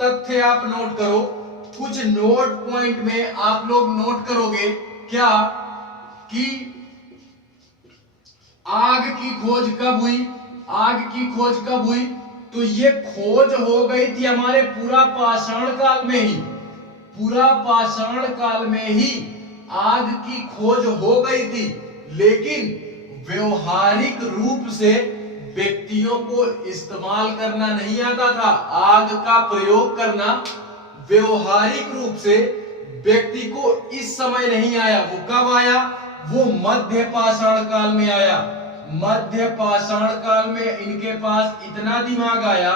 तथ्य आप नोट करो, कुछ नोट पॉइंट में आप लोग नोट करोगे क्या कि आग की खोज कब हुई? आग की खोज कब हुई? तो ये खोज हो गई थी हमारे पूरा पाषाण काल में ही। पूरा पाषाण काल में ही आग की खोज हो गई थी, लेकिन व्यवहारिक रूप से व्यक्तियों को इस्तेमाल करना नहीं आता था। आग का प्रयोग करना व्यवहारिक रूप से व्यक्ति को इस समय नहीं आया। वो कब आया? वो मध्य पाषाण काल में आया। मध्य पाषाण काल में इनके पास इतना दिमाग आया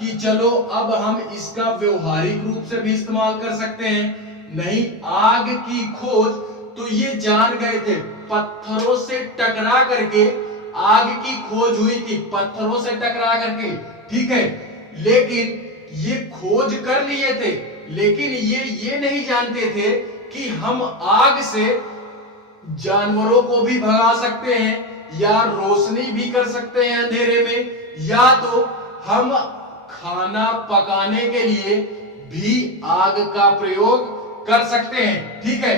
कि चलो अब हम इसका व्यवहारिक रूप से भी इस्तेमाल कर सकते हैं। नहीं, आग की खोज तो ये जान गए थे, पत्थरों से टकरा करके आग की खोज हुई थी, पत्थरों से टकरा करके, ठीक है। लेकिन ये खोज कर लिए थे, लेकिन ये नहीं जानते थे कि हम आग से जानवरों को भी भगा सकते हैं, या रोशनी भी कर सकते हैं अंधेरे में, या तो हम खाना पकाने के लिए भी आग का प्रयोग कर सकते हैं, ठीक है।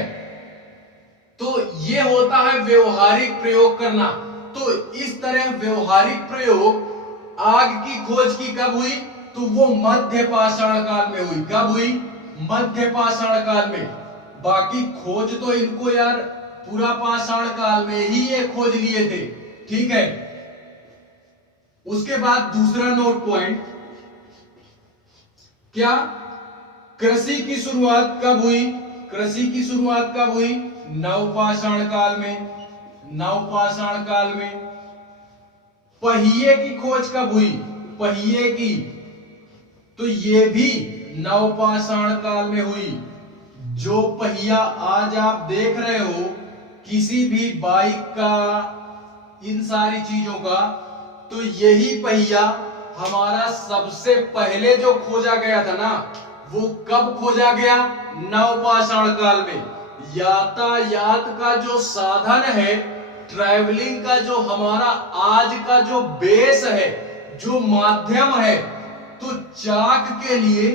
तो ये होता है व्यवहारिक प्रयोग करना। तो इस तरह व्यवहारिक प्रयोग आग की खोज की कब हुई? तो वो मध्य पाषाण काल में हुई। कब हुई? मध्य पाषाण काल में। बाकी खोज तो इनको यार पूरा पाषाण काल में ही ये खोज लिए थे, ठीक है। उसके बाद दूसरा नोट पॉइंट क्या, कृषि की शुरुआत कब हुई? कृषि की शुरुआत कब हुई? नवपाषाण काल में। नवपाषाण काल में। पहिए की खोज कब हुई? पहिए की, तो ये भी नवपाषाण काल में हुई। जो पहिया आज आप देख रहे हो किसी भी बाइक का, इन सारी चीजों का, तो यही पहिया हमारा सबसे पहले जो खोजा गया था ना, वो कब खोजा गया? नवपाषाण काल में। यातायात का जो साधन है, ट्रैवलिंग का जो हमारा आज का जो बेस है, जो माध्यम है, तो चाक के लिए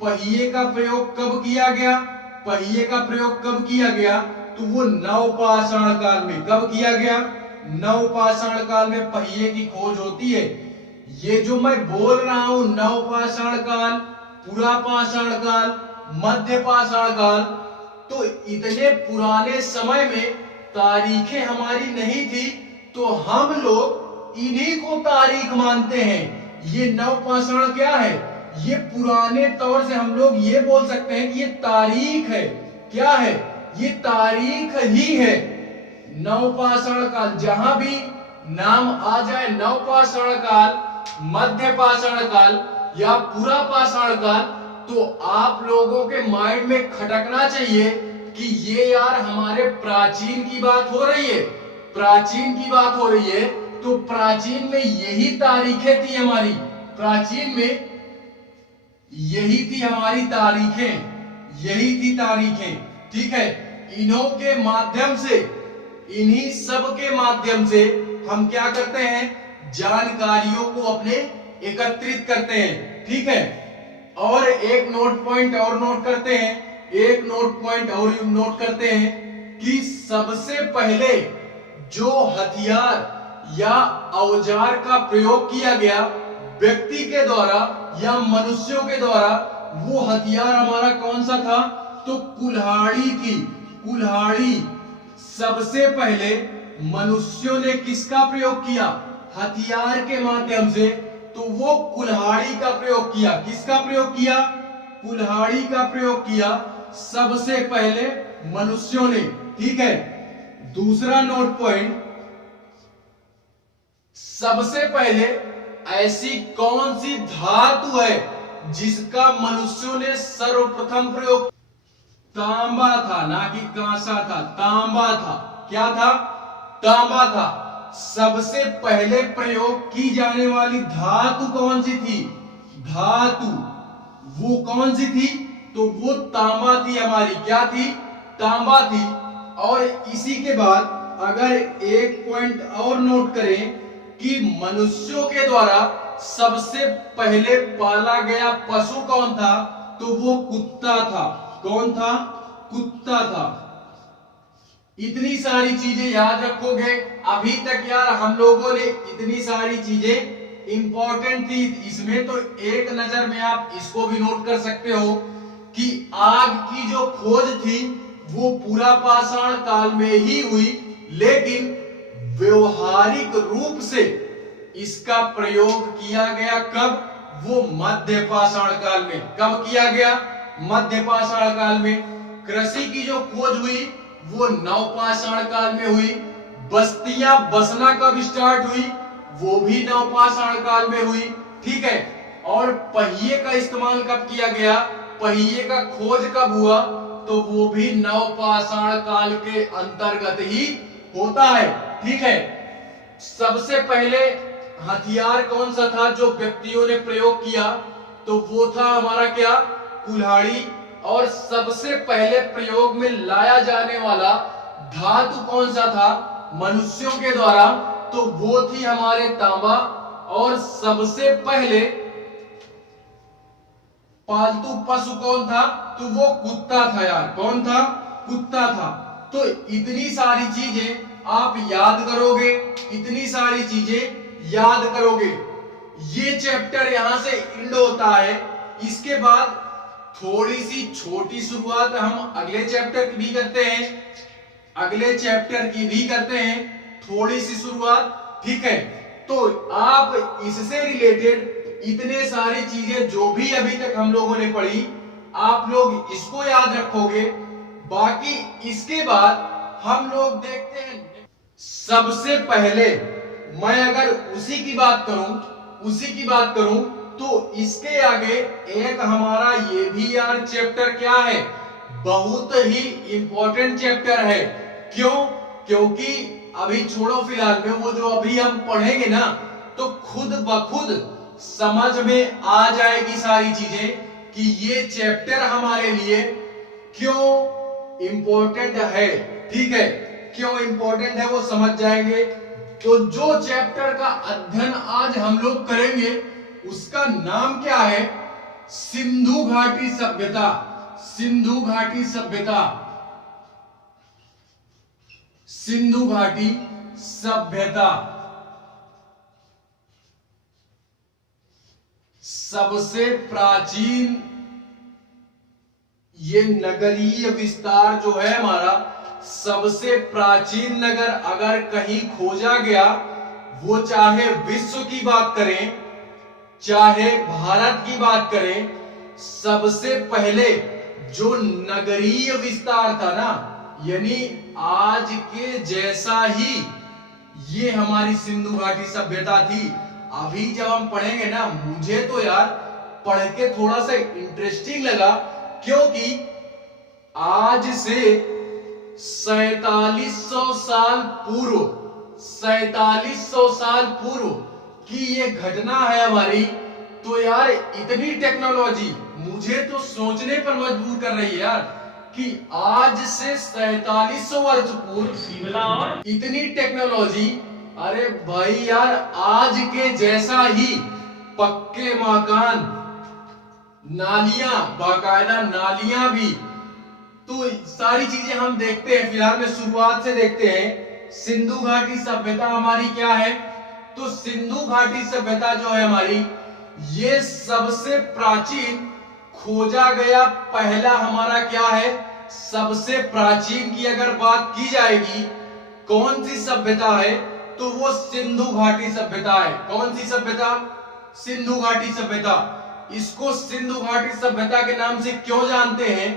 पहिए का प्रयोग कब किया गया? पहिए का प्रयोग कब किया गया? तो वो नवपाषाण काल में। कब किया गया? नवपाषाण काल में पहिए की खोज होती है। ये जो मैं बोल रहा हूं नवपाषाण काल, पुरापाषाण काल, मध्यपाषाण काल, तो इतने पुराने समय में तारीखें हमारी नहीं थी, तो हम लोग इन्हीं को तारीख मानते हैं। ये नवपाषाण क्या है? ये पुराने तौर से हम लोग ये बोल सकते हैं कि ये तारीख है। क्या है? ये तारीख ही है। नवपाषाण काल, जहां भी नाम आ जाए नवपाषाण काल, मध्यपाषाण काल या पुरापाषाण काल, तो आप लोगों के माइंड में खटकना चाहिए कि ये यार हमारे प्राचीन की बात हो रही है। प्राचीन की बात हो रही है तो प्राचीन में यही तारीखें थी हमारी। प्राचीन में यही थी हमारी तारीखें, यही थी तारीखें। ठीक है, इन्हों के माध्यम से, इन्हीं सब के माध्यम से हम क्या करते हैं? जानकारियों को अपने एकत्रित करते हैं। ठीक है, और एक नोट पॉइंट और नोट करते हैं, एक नोट पॉइंट और नोट करते हैं कि सबसे पहले जो हथियार या औजार का प्रयोग किया गया व्यक्ति के द्वारा या मनुष्यों के द्वारा, वो हथियार हमारा कौन सा था? तो कुल्हाड़ी थी। कुल्हाड़ी सबसे पहले मनुष्यों ने किसका प्रयोग किया? हथियार के माध्यम से। तो वो कुल्हाड़ी का प्रयोग किया। किसका प्रयोग किया? कुल्हाड़ी का प्रयोग किया सबसे पहले मनुष्यों ने। ठीक है, दूसरा नोट पॉइंट, सबसे पहले ऐसी कौन सी धातु है जिसका मनुष्यों ने सर्वप्रथम प्रयोग? तांबा था, ना कि कांसा था, तांबा था। क्या था? तांबा था। सबसे पहले प्रयोग की जाने वाली धातु कौन सी थी? धातु वो कौन सी थी? तो वो तांबा थी हमारी। क्या थी? तांबा थी। और इसी के बाद अगर एक पॉइंट और नोट करें कि मनुष्यों के द्वारा सबसे पहले पाला गया पशु कौन था? तो वो कुत्ता था। कौन था? कुत्ता था। इतनी सारी चीजें याद रखोगे। अभी तक यार हम लोगों ने इतनी सारी चीजें इंपॉर्टेंट थी, इसमें तो एक नजर में आप इसको भी नोट कर सकते हो कि आग की जो खोज थी वो पुरापाषाण काल में ही हुई, लेकिन व्यवहारिक रूप से इसका प्रयोग किया गया कब? वो मध्यपाषाण काल में। कब किया गया? मध्यपाषाण काल में। कृषि की जो खोज हुई वो नवपाषाण काल में हुई। बस्तियां बसना कब स्टार्ट हुई? वो भी नवपाषाण काल में हुई। ठीक है, और पहिए का इस्तेमाल कब किया गया? पहिए का खोज कब हुआ? तो वो भी नवपाषाण काल के अंतर्गत ही होता है। ठीक है, सबसे पहले हथियार कौन सा था जो व्यक्तियों ने प्रयोग किया? तो वो था हमारा क्या? कुल्हाड़ी। और सबसे पहले प्रयोग में लाया जाने वाला धातु कौन सा था मनुष्यों के द्वारा? तो वो थी हमारे तांबा। और सबसे पहले पालतू पशु कौन था? तो वो कुत्ता था यार। कौन था? कुत्ता था। तो इतनी सारी चीजें आप याद करोगे, इतनी सारी चीजें याद करोगे। ये चैप्टर यहां से एंड होता है। इसके बाद थोड़ी सी छोटी शुरुआत हम अगले चैप्टर की भी करते हैं, अगले चैप्टर की भी करते हैं थोड़ी सी शुरुआत। ठीक है, तो आप इससे रिलेटेड इतने सारी चीजें जो भी अभी तक हम लोगों ने पढ़ी, आप लोग इसको याद रखोगे। बाकी इसके बाद हम लोग देखते हैं। सबसे पहले मैं अगर उसी की बात करूं तो इसके आगे एक हमारा ये भी यार चैप्टर क्या है, बहुत ही इंपॉर्टेंट चैप्टर है। क्यों? क्योंकि अभी छोड़ो फिलहाल में, वो जो अभी हम पढ़ेंगे ना तो खुद ब खुद समझ में आ जाएगी सारी चीजें कि ये चैप्टर हमारे लिए क्यों इंपॉर्टेंट है। ठीक है, क्यों इंपॉर्टेंट है वो समझ जाएंगे। तो जो चैप्टर का अध्ययन आज हम लोग करेंगे उसका नाम क्या है? सिंधु घाटी सभ्यता। सिंधु घाटी सभ्यता, सिंधु घाटी सभ्यता। सबसे प्राचीन ये नगरीय विस्तार जो है हमारा, सबसे प्राचीन नगर अगर कहीं खोजा गया, वो चाहे विश्व की बात करें चाहे भारत की बात करें, सबसे पहले जो नगरीय विस्तार था ना, यानी आज के जैसा ही ये हमारी सिंधु घाटी सभ्यता थी। अभी जब हम पढ़ेंगे ना, मुझे तो यार पढ़ के थोड़ा सा इंटरेस्टिंग लगा, क्योंकि आज से 4700 साल पूर्व, 4700 साल पूर्व की ये घटना है हमारी। तो यार इतनी टेक्नोलॉजी मुझे तो सोचने पर मजबूर कर रही है यार, कि आज से 4700 वर्ष पूर्व इतनी टेक्नोलॉजी। अरे भाई यार, आज के जैसा ही पक्के मकान, नालियां, बाकायदा नालियां भी, तो सारी चीजें हम देखते हैं। फिलहाल में शुरुआत से देखते हैं, सिंधु घाटी सभ्यता हमारी क्या है। तो सिंधु घाटी सभ्यता जो है हमारी, ये सबसे प्राचीन खोजा गया पहला हमारा क्या है, सबसे प्राचीन की अगर बात की जाएगी कौन सी सभ्यता है, तो वो सिंधु घाटी सभ्यता है। कौन सी सभ्यता? सिंधु घाटी सभ्यता। इसको सिंधु घाटी सभ्यता के नाम से क्यों जानते हैं,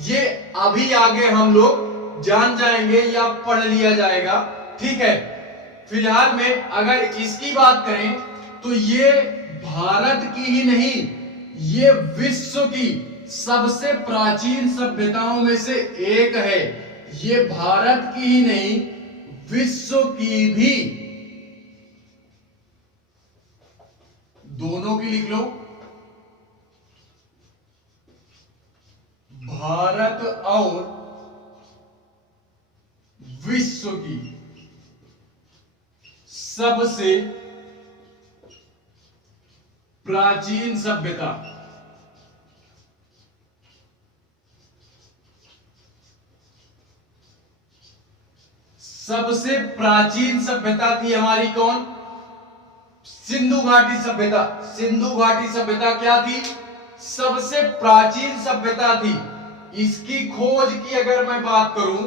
ये अभी आगे हम लोग जान जाएंगे या पढ़ लिया जाएगा, ठीक है। फिलहाल में अगर इसकी बात करें तो ये भारत की ही नहीं, ये विश्व की सबसे प्राचीन सभ्यताओं में से एक है। ये भारत की ही नहीं, विश्व की भी, दोनों की लिख लो, भारत और विश्व की सबसे प्राचीन सभ्यता। सबसे प्राचीन सभ्यता थी हमारी कौन? सिंधु घाटी सभ्यता। सिंधु घाटी सभ्यता क्या थी? सबसे प्राचीन सभ्यता थी। इसकी खोज की अगर मैं बात करूं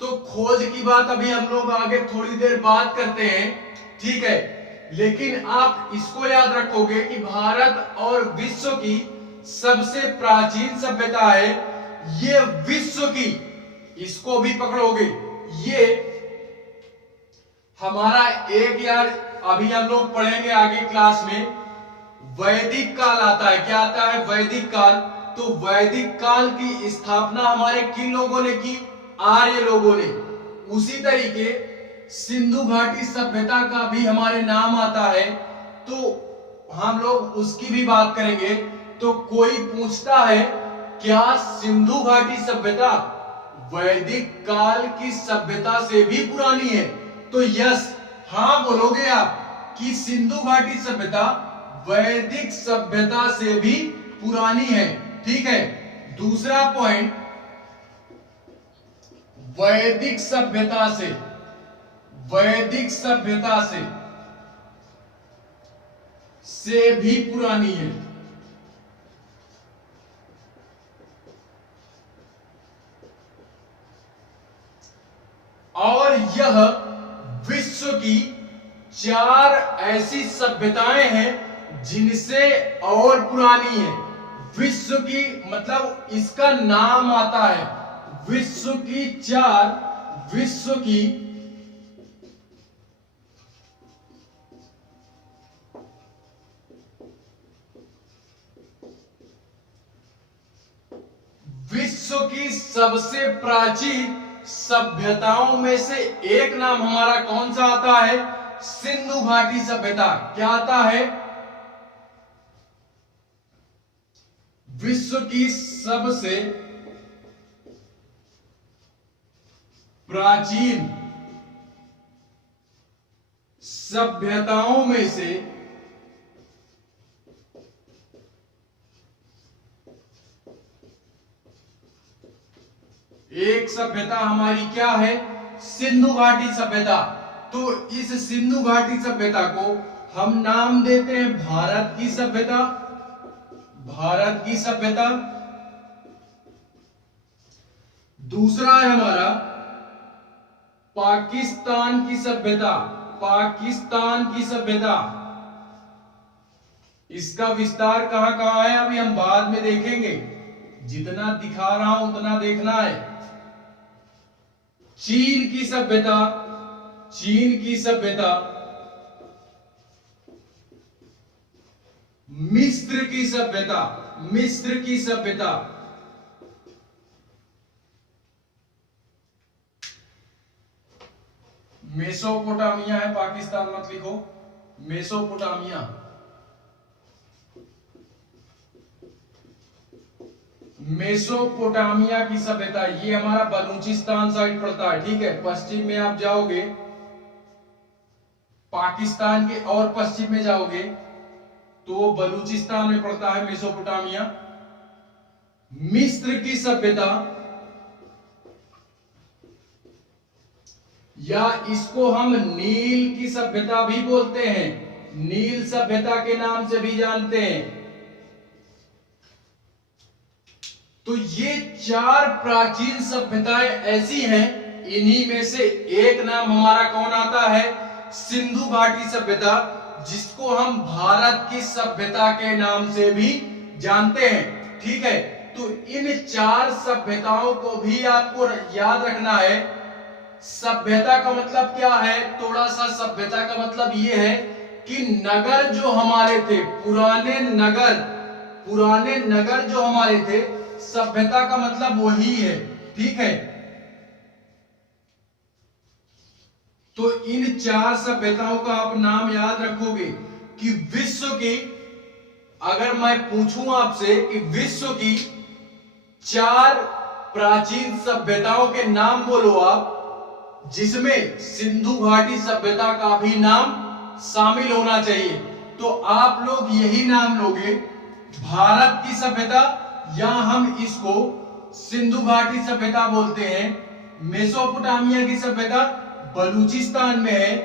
तो खोज की बात अभी हम लोग आगे थोड़ी देर बात करते हैं, ठीक है। लेकिन आप इसको याद रखोगे कि भारत और विश्व की सबसे प्राचीन सभ्यता है ये विश्व की, इसको भी पकड़ोगे। ये हमारा एक यार अभी हम लोग पढ़ेंगे आगे क्लास में, वैदिक काल आता है। क्या आता है? वैदिक काल। तो वैदिक काल की स्थापना हमारे किन लोगों ने की? आर्य लोगों ने। उसी तरीके सिंधु घाटी सभ्यता का भी हमारे नाम आता है, तो हम लोग उसकी भी बात करेंगे। तो कोई पूछता है क्या सिंधु घाटी सभ्यता वैदिक काल की सभ्यता से भी पुरानी है? तो यस, हां बोलोगे आप कि सिंधु घाटी सभ्यता वैदिक सभ्यता से भी पुरानी है, ठीक है। दूसरा पॉइंट, वैदिक सभ्यता से, वैदिक सभ्यता से भी पुरानी है। और यह विश्व की 4 ऐसी सभ्यताएं हैं जिनसे और पुरानी है। विश्व की मतलब इसका नाम आता है, विश्व की 4, विश्व की विश्व की सबसे प्राचीन सभ्यताओं में से एक नाम हमारा कौन सा आता है? सिंधु घाटी सभ्यता। क्या आता है? विश्व की सबसे प्राचीन सभ्यताओं में से एक सभ्यता हमारी क्या है? सिंधु घाटी सभ्यता। तो इस सिंधु घाटी सभ्यता को हम नाम देते हैं भारत की सभ्यता, भारत की सभ्यता। दूसरा है हमारा पाकिस्तान की सभ्यता, पाकिस्तान की सभ्यता। इसका विस्तार कहां कहां है अभी हम बाद में देखेंगे, जितना दिखा रहा हूं उतना देखना है। चीन की सभ्यता, चीन की सभ्यता। मिस्र की सभ्यता, मिस्र की सभ्यता। मेसोपोटामिया है, पाकिस्तान मत लिखो, मेसोपोटामिया। मेसोपोटामिया की सभ्यता, ये हमारा बलूचिस्तान साइड पड़ता है, ठीक है। पश्चिम में आप जाओगे, पाकिस्तान के और पश्चिम में जाओगे तो बलूचिस्तान में पड़ता है मेसोपोटामिया। मिस्र की सभ्यता, या इसको हम नील की सभ्यता भी बोलते हैं, नील सभ्यता के नाम से भी जानते हैं। तो ये चार प्राचीन सभ्यताएं ऐसी हैं, इन्हीं में से एक नाम हमारा कौन आता है, सिंधु घाटी सभ्यता, जिसको हम भारत की सभ्यता के नाम से भी जानते हैं, ठीक है। तो इन चार सभ्यताओं को भी आपको याद रखना है। सभ्यता का मतलब क्या है, थोड़ा सा सभ्यता का मतलब यह है कि नगर जो हमारे थे, पुराने नगर जो हमारे थे, सभ्यता का मतलब वही है, ठीक है। तो इन चार सभ्यताओं का आप नाम याद रखोगे कि विश्व की, अगर मैं पूछूं आपसे कि विश्व की चार प्राचीन सभ्यताओं के नाम बोलो आप, जिसमें सिंधु घाटी सभ्यता का भी नाम शामिल होना चाहिए, तो आप लोग यही नाम लोगे, भारत की सभ्यता, या हम इसको सिंधु घाटी सभ्यता बोलते हैं। मेसोपोटामिया की सभ्यता बलूचिस्तान में है।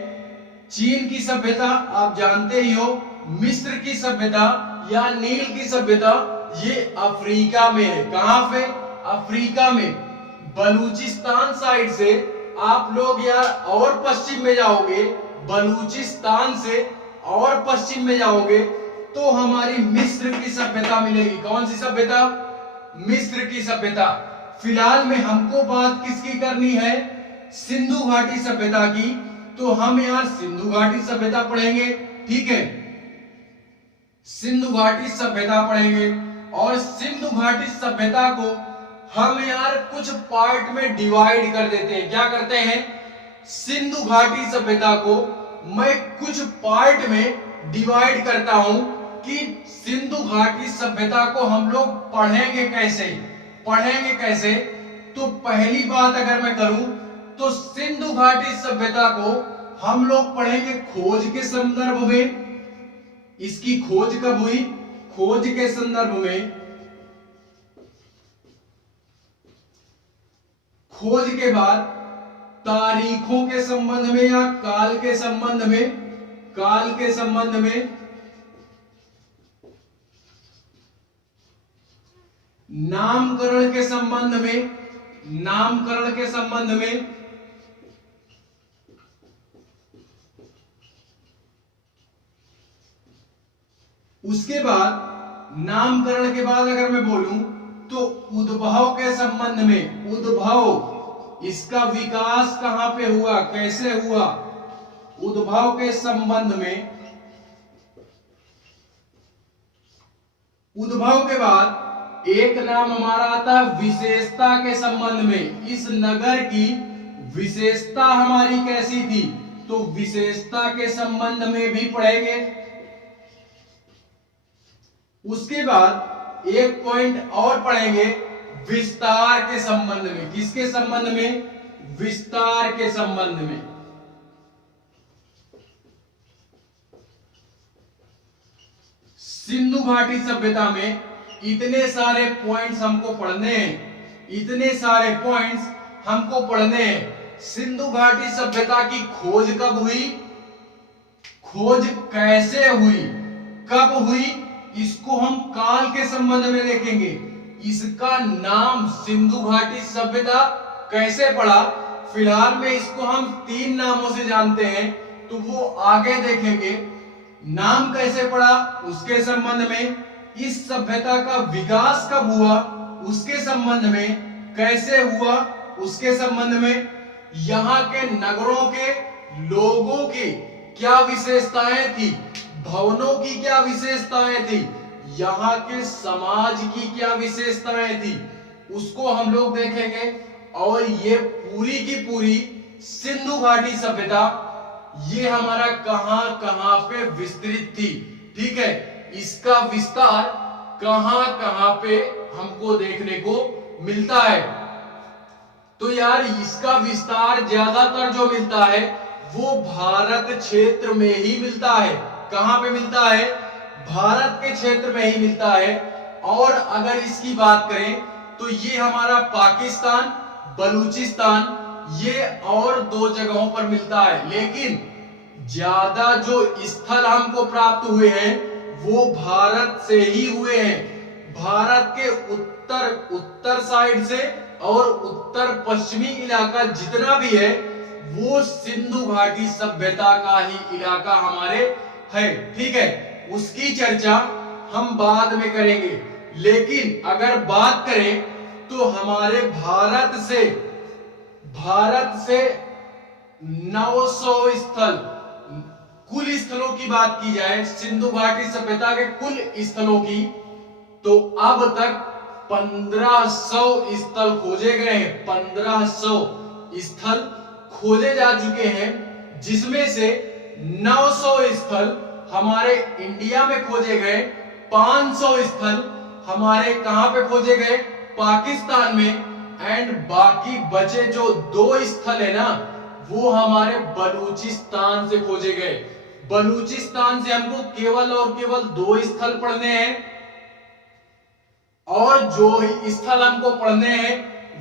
चीन की सभ्यता आप जानते ही हो। मिस्र की सभ्यता या नील की सभ्यता ये अफ्रीका में है। कहां पे? अफ्रीका में। बलूचिस्तान साइड से आप लोग यार और पश्चिम में जाओगे, बलूचिस्तान से और पश्चिम में जाओगे तो हमारी मिस्र की सभ्यता मिलेगी। कौन सी सभ्यता? मिस्र की सभ्यता। फिलहाल में हमको बात किसकी करनी है? सिंधु घाटी सभ्यता की। तो हम यार सिंधु घाटी सभ्यता पढ़ेंगे, ठीक है। सिंधु घाटी सभ्यता पढ़ेंगे और सिंधु घाटी सभ्यता को हम यार कुछ पार्ट में डिवाइड कर देते हैं। क्या करते हैं? सिंधु घाटी सभ्यता को मैं कुछ पार्ट में डिवाइड करता हूं कि सिंधु घाटी सभ्यता को हम लोग पढ़ेंगे कैसे। तो पहली बात अगर मैं करूं तो सिंधु घाटी सभ्यता को हम लोग पढ़ेंगे खोज के संदर्भ में। इसकी खोज कब हुई? खोज के संदर्भ में। खोज के बाद तारीखों के संबंध में या काल के संबंध में, नामकरण के संबंध में, उसके बाद नामकरण के बाद अगर मैं बोलूं तो उद्भव के संबंध में, उद्भव इसका विकास कहां पे हुआ, कैसे हुआ, उद्भव के संबंध में। उद्भव के बाद एक नाम हमारा आता है विशेषता के संबंध में। इस नगर की विशेषता हमारी कैसी थी, तो विशेषता के संबंध में भी पढ़ेंगे। उसके बाद एक पॉइंट और पढ़ेंगे विस्तार के संबंध में। किसके संबंध में? विस्तार के संबंध में। सिंधु घाटी सभ्यता में इतने सारे पॉइंट्स हमको पढ़ने हैं, सिंधु घाटी सभ्यता की खोज कब हुई, खोज कैसे हुई, कब हुई, इसको हम काल के संबंध में देखेंगे। इसका नाम सिंधु घाटी सभ्यता कैसे पड़ा, फिलहाल में इसको हम 3 नामों से जानते हैं, तो वो आगे देखेंगे। नाम कैसे पड़ा उसके संबंध में, इस सभ्यता का विकास कब हुआ उसके संबंध में, कैसे हुआ उसके संबंध में, यहाँ के नगरों के लोगों की क्या विशेषताएं थी, भवनों की क्या विशेषताएं थी, यहाँ के समाज की क्या विशेषताएं थी, उसको हम लोग देखेंगे। और ये पूरी की पूरी सिंधु घाटी सभ्यता ये हमारा कहां कहां पे विस्तृत थी, ठीक है, इसका विस्तार कहां कहां पे हमको देखने को मिलता है। तो यार इसका विस्तार ज्यादातर जो मिलता है वो भारत क्षेत्र में ही मिलता है। कहां पे मिलता है, भारत के क्षेत्र में ही मिलता है। और अगर इसकी बात करें तो ये हमारा पाकिस्तान, बलूचिस्तान, ये और 2 जगहों पर मिलता है, लेकिन ज्यादा जो स्थल हमको प्राप्त हुए हैं वो भारत से ही हुए हैं। भारत के उत्तर साइड से और उत्तर पश्चिमी इलाका जितना भी है वो सिंधु घाटी सभ्यता का ही इलाका हमारे है, ठीक है। उसकी चर्चा हम बाद में करेंगे, लेकिन अगर बात करें तो हमारे भारत से 900 स्थल, कुल स्थलों की बात की जाए सिंधु घाटी सभ्यता के कुल स्थलों की, तो अब तक 1500 स्थल खोजे गए हैं। 1500 स्थल खोजे जा चुके हैं, जिसमें से 900 स्थल हमारे इंडिया में खोजे गए, 500 स्थल हमारे कहां पे खोजे गए, पाकिस्तान में, एंड बाकी बचे जो 2 स्थल है ना वो हमारे बलूचिस्तान से खोजे गए। बलूचिस्तान से हमको केवल और केवल 2 स्थल पढ़ने हैं, और जो स्थल हमको पढ़ने हैं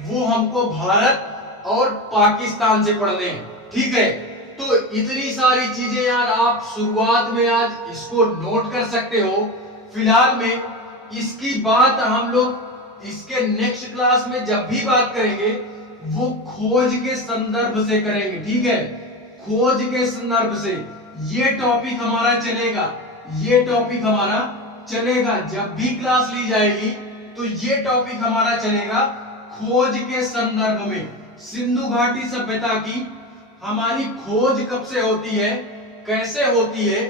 वो हमको भारत और पाकिस्तान से पढ़ने हैं, ठीक है। तो इतनी सारी चीजें यार आप शुरुआत में आज इसको नोट कर सकते हो। फिलहाल में इसकी बात हम लोग इसके नेक्स्ट क्लास में जब भी बात करेंगे वो खोज के संदर्भ से करेंगे, ठीक है। खोज के संदर्भ से ये टॉपिक हमारा चलेगा, ये टॉपिक हमारा चलेगा जब भी क्लास ली जाएगी, तो ये टॉपिक हमारा चलेगा खोज के संदर्भ में। सिंधु घाटी सभ्यता की हमारी खोज कब से होती है, कैसे होती है,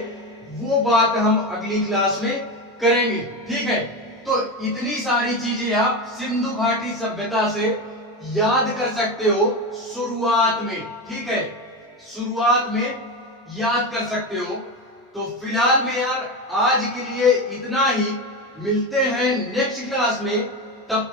वो बात हम अगली क्लास में करेंगे, ठीक है। तो इतनी सारी चीजें आप सिंधु घाटी सभ्यता से याद कर सकते हो शुरुआत में, ठीक है, शुरुआत में याद कर सकते हो। तो फिलहाल में यार आज के लिए इतना ही, मिलते हैं नेक्स्ट क्लास में, तब तक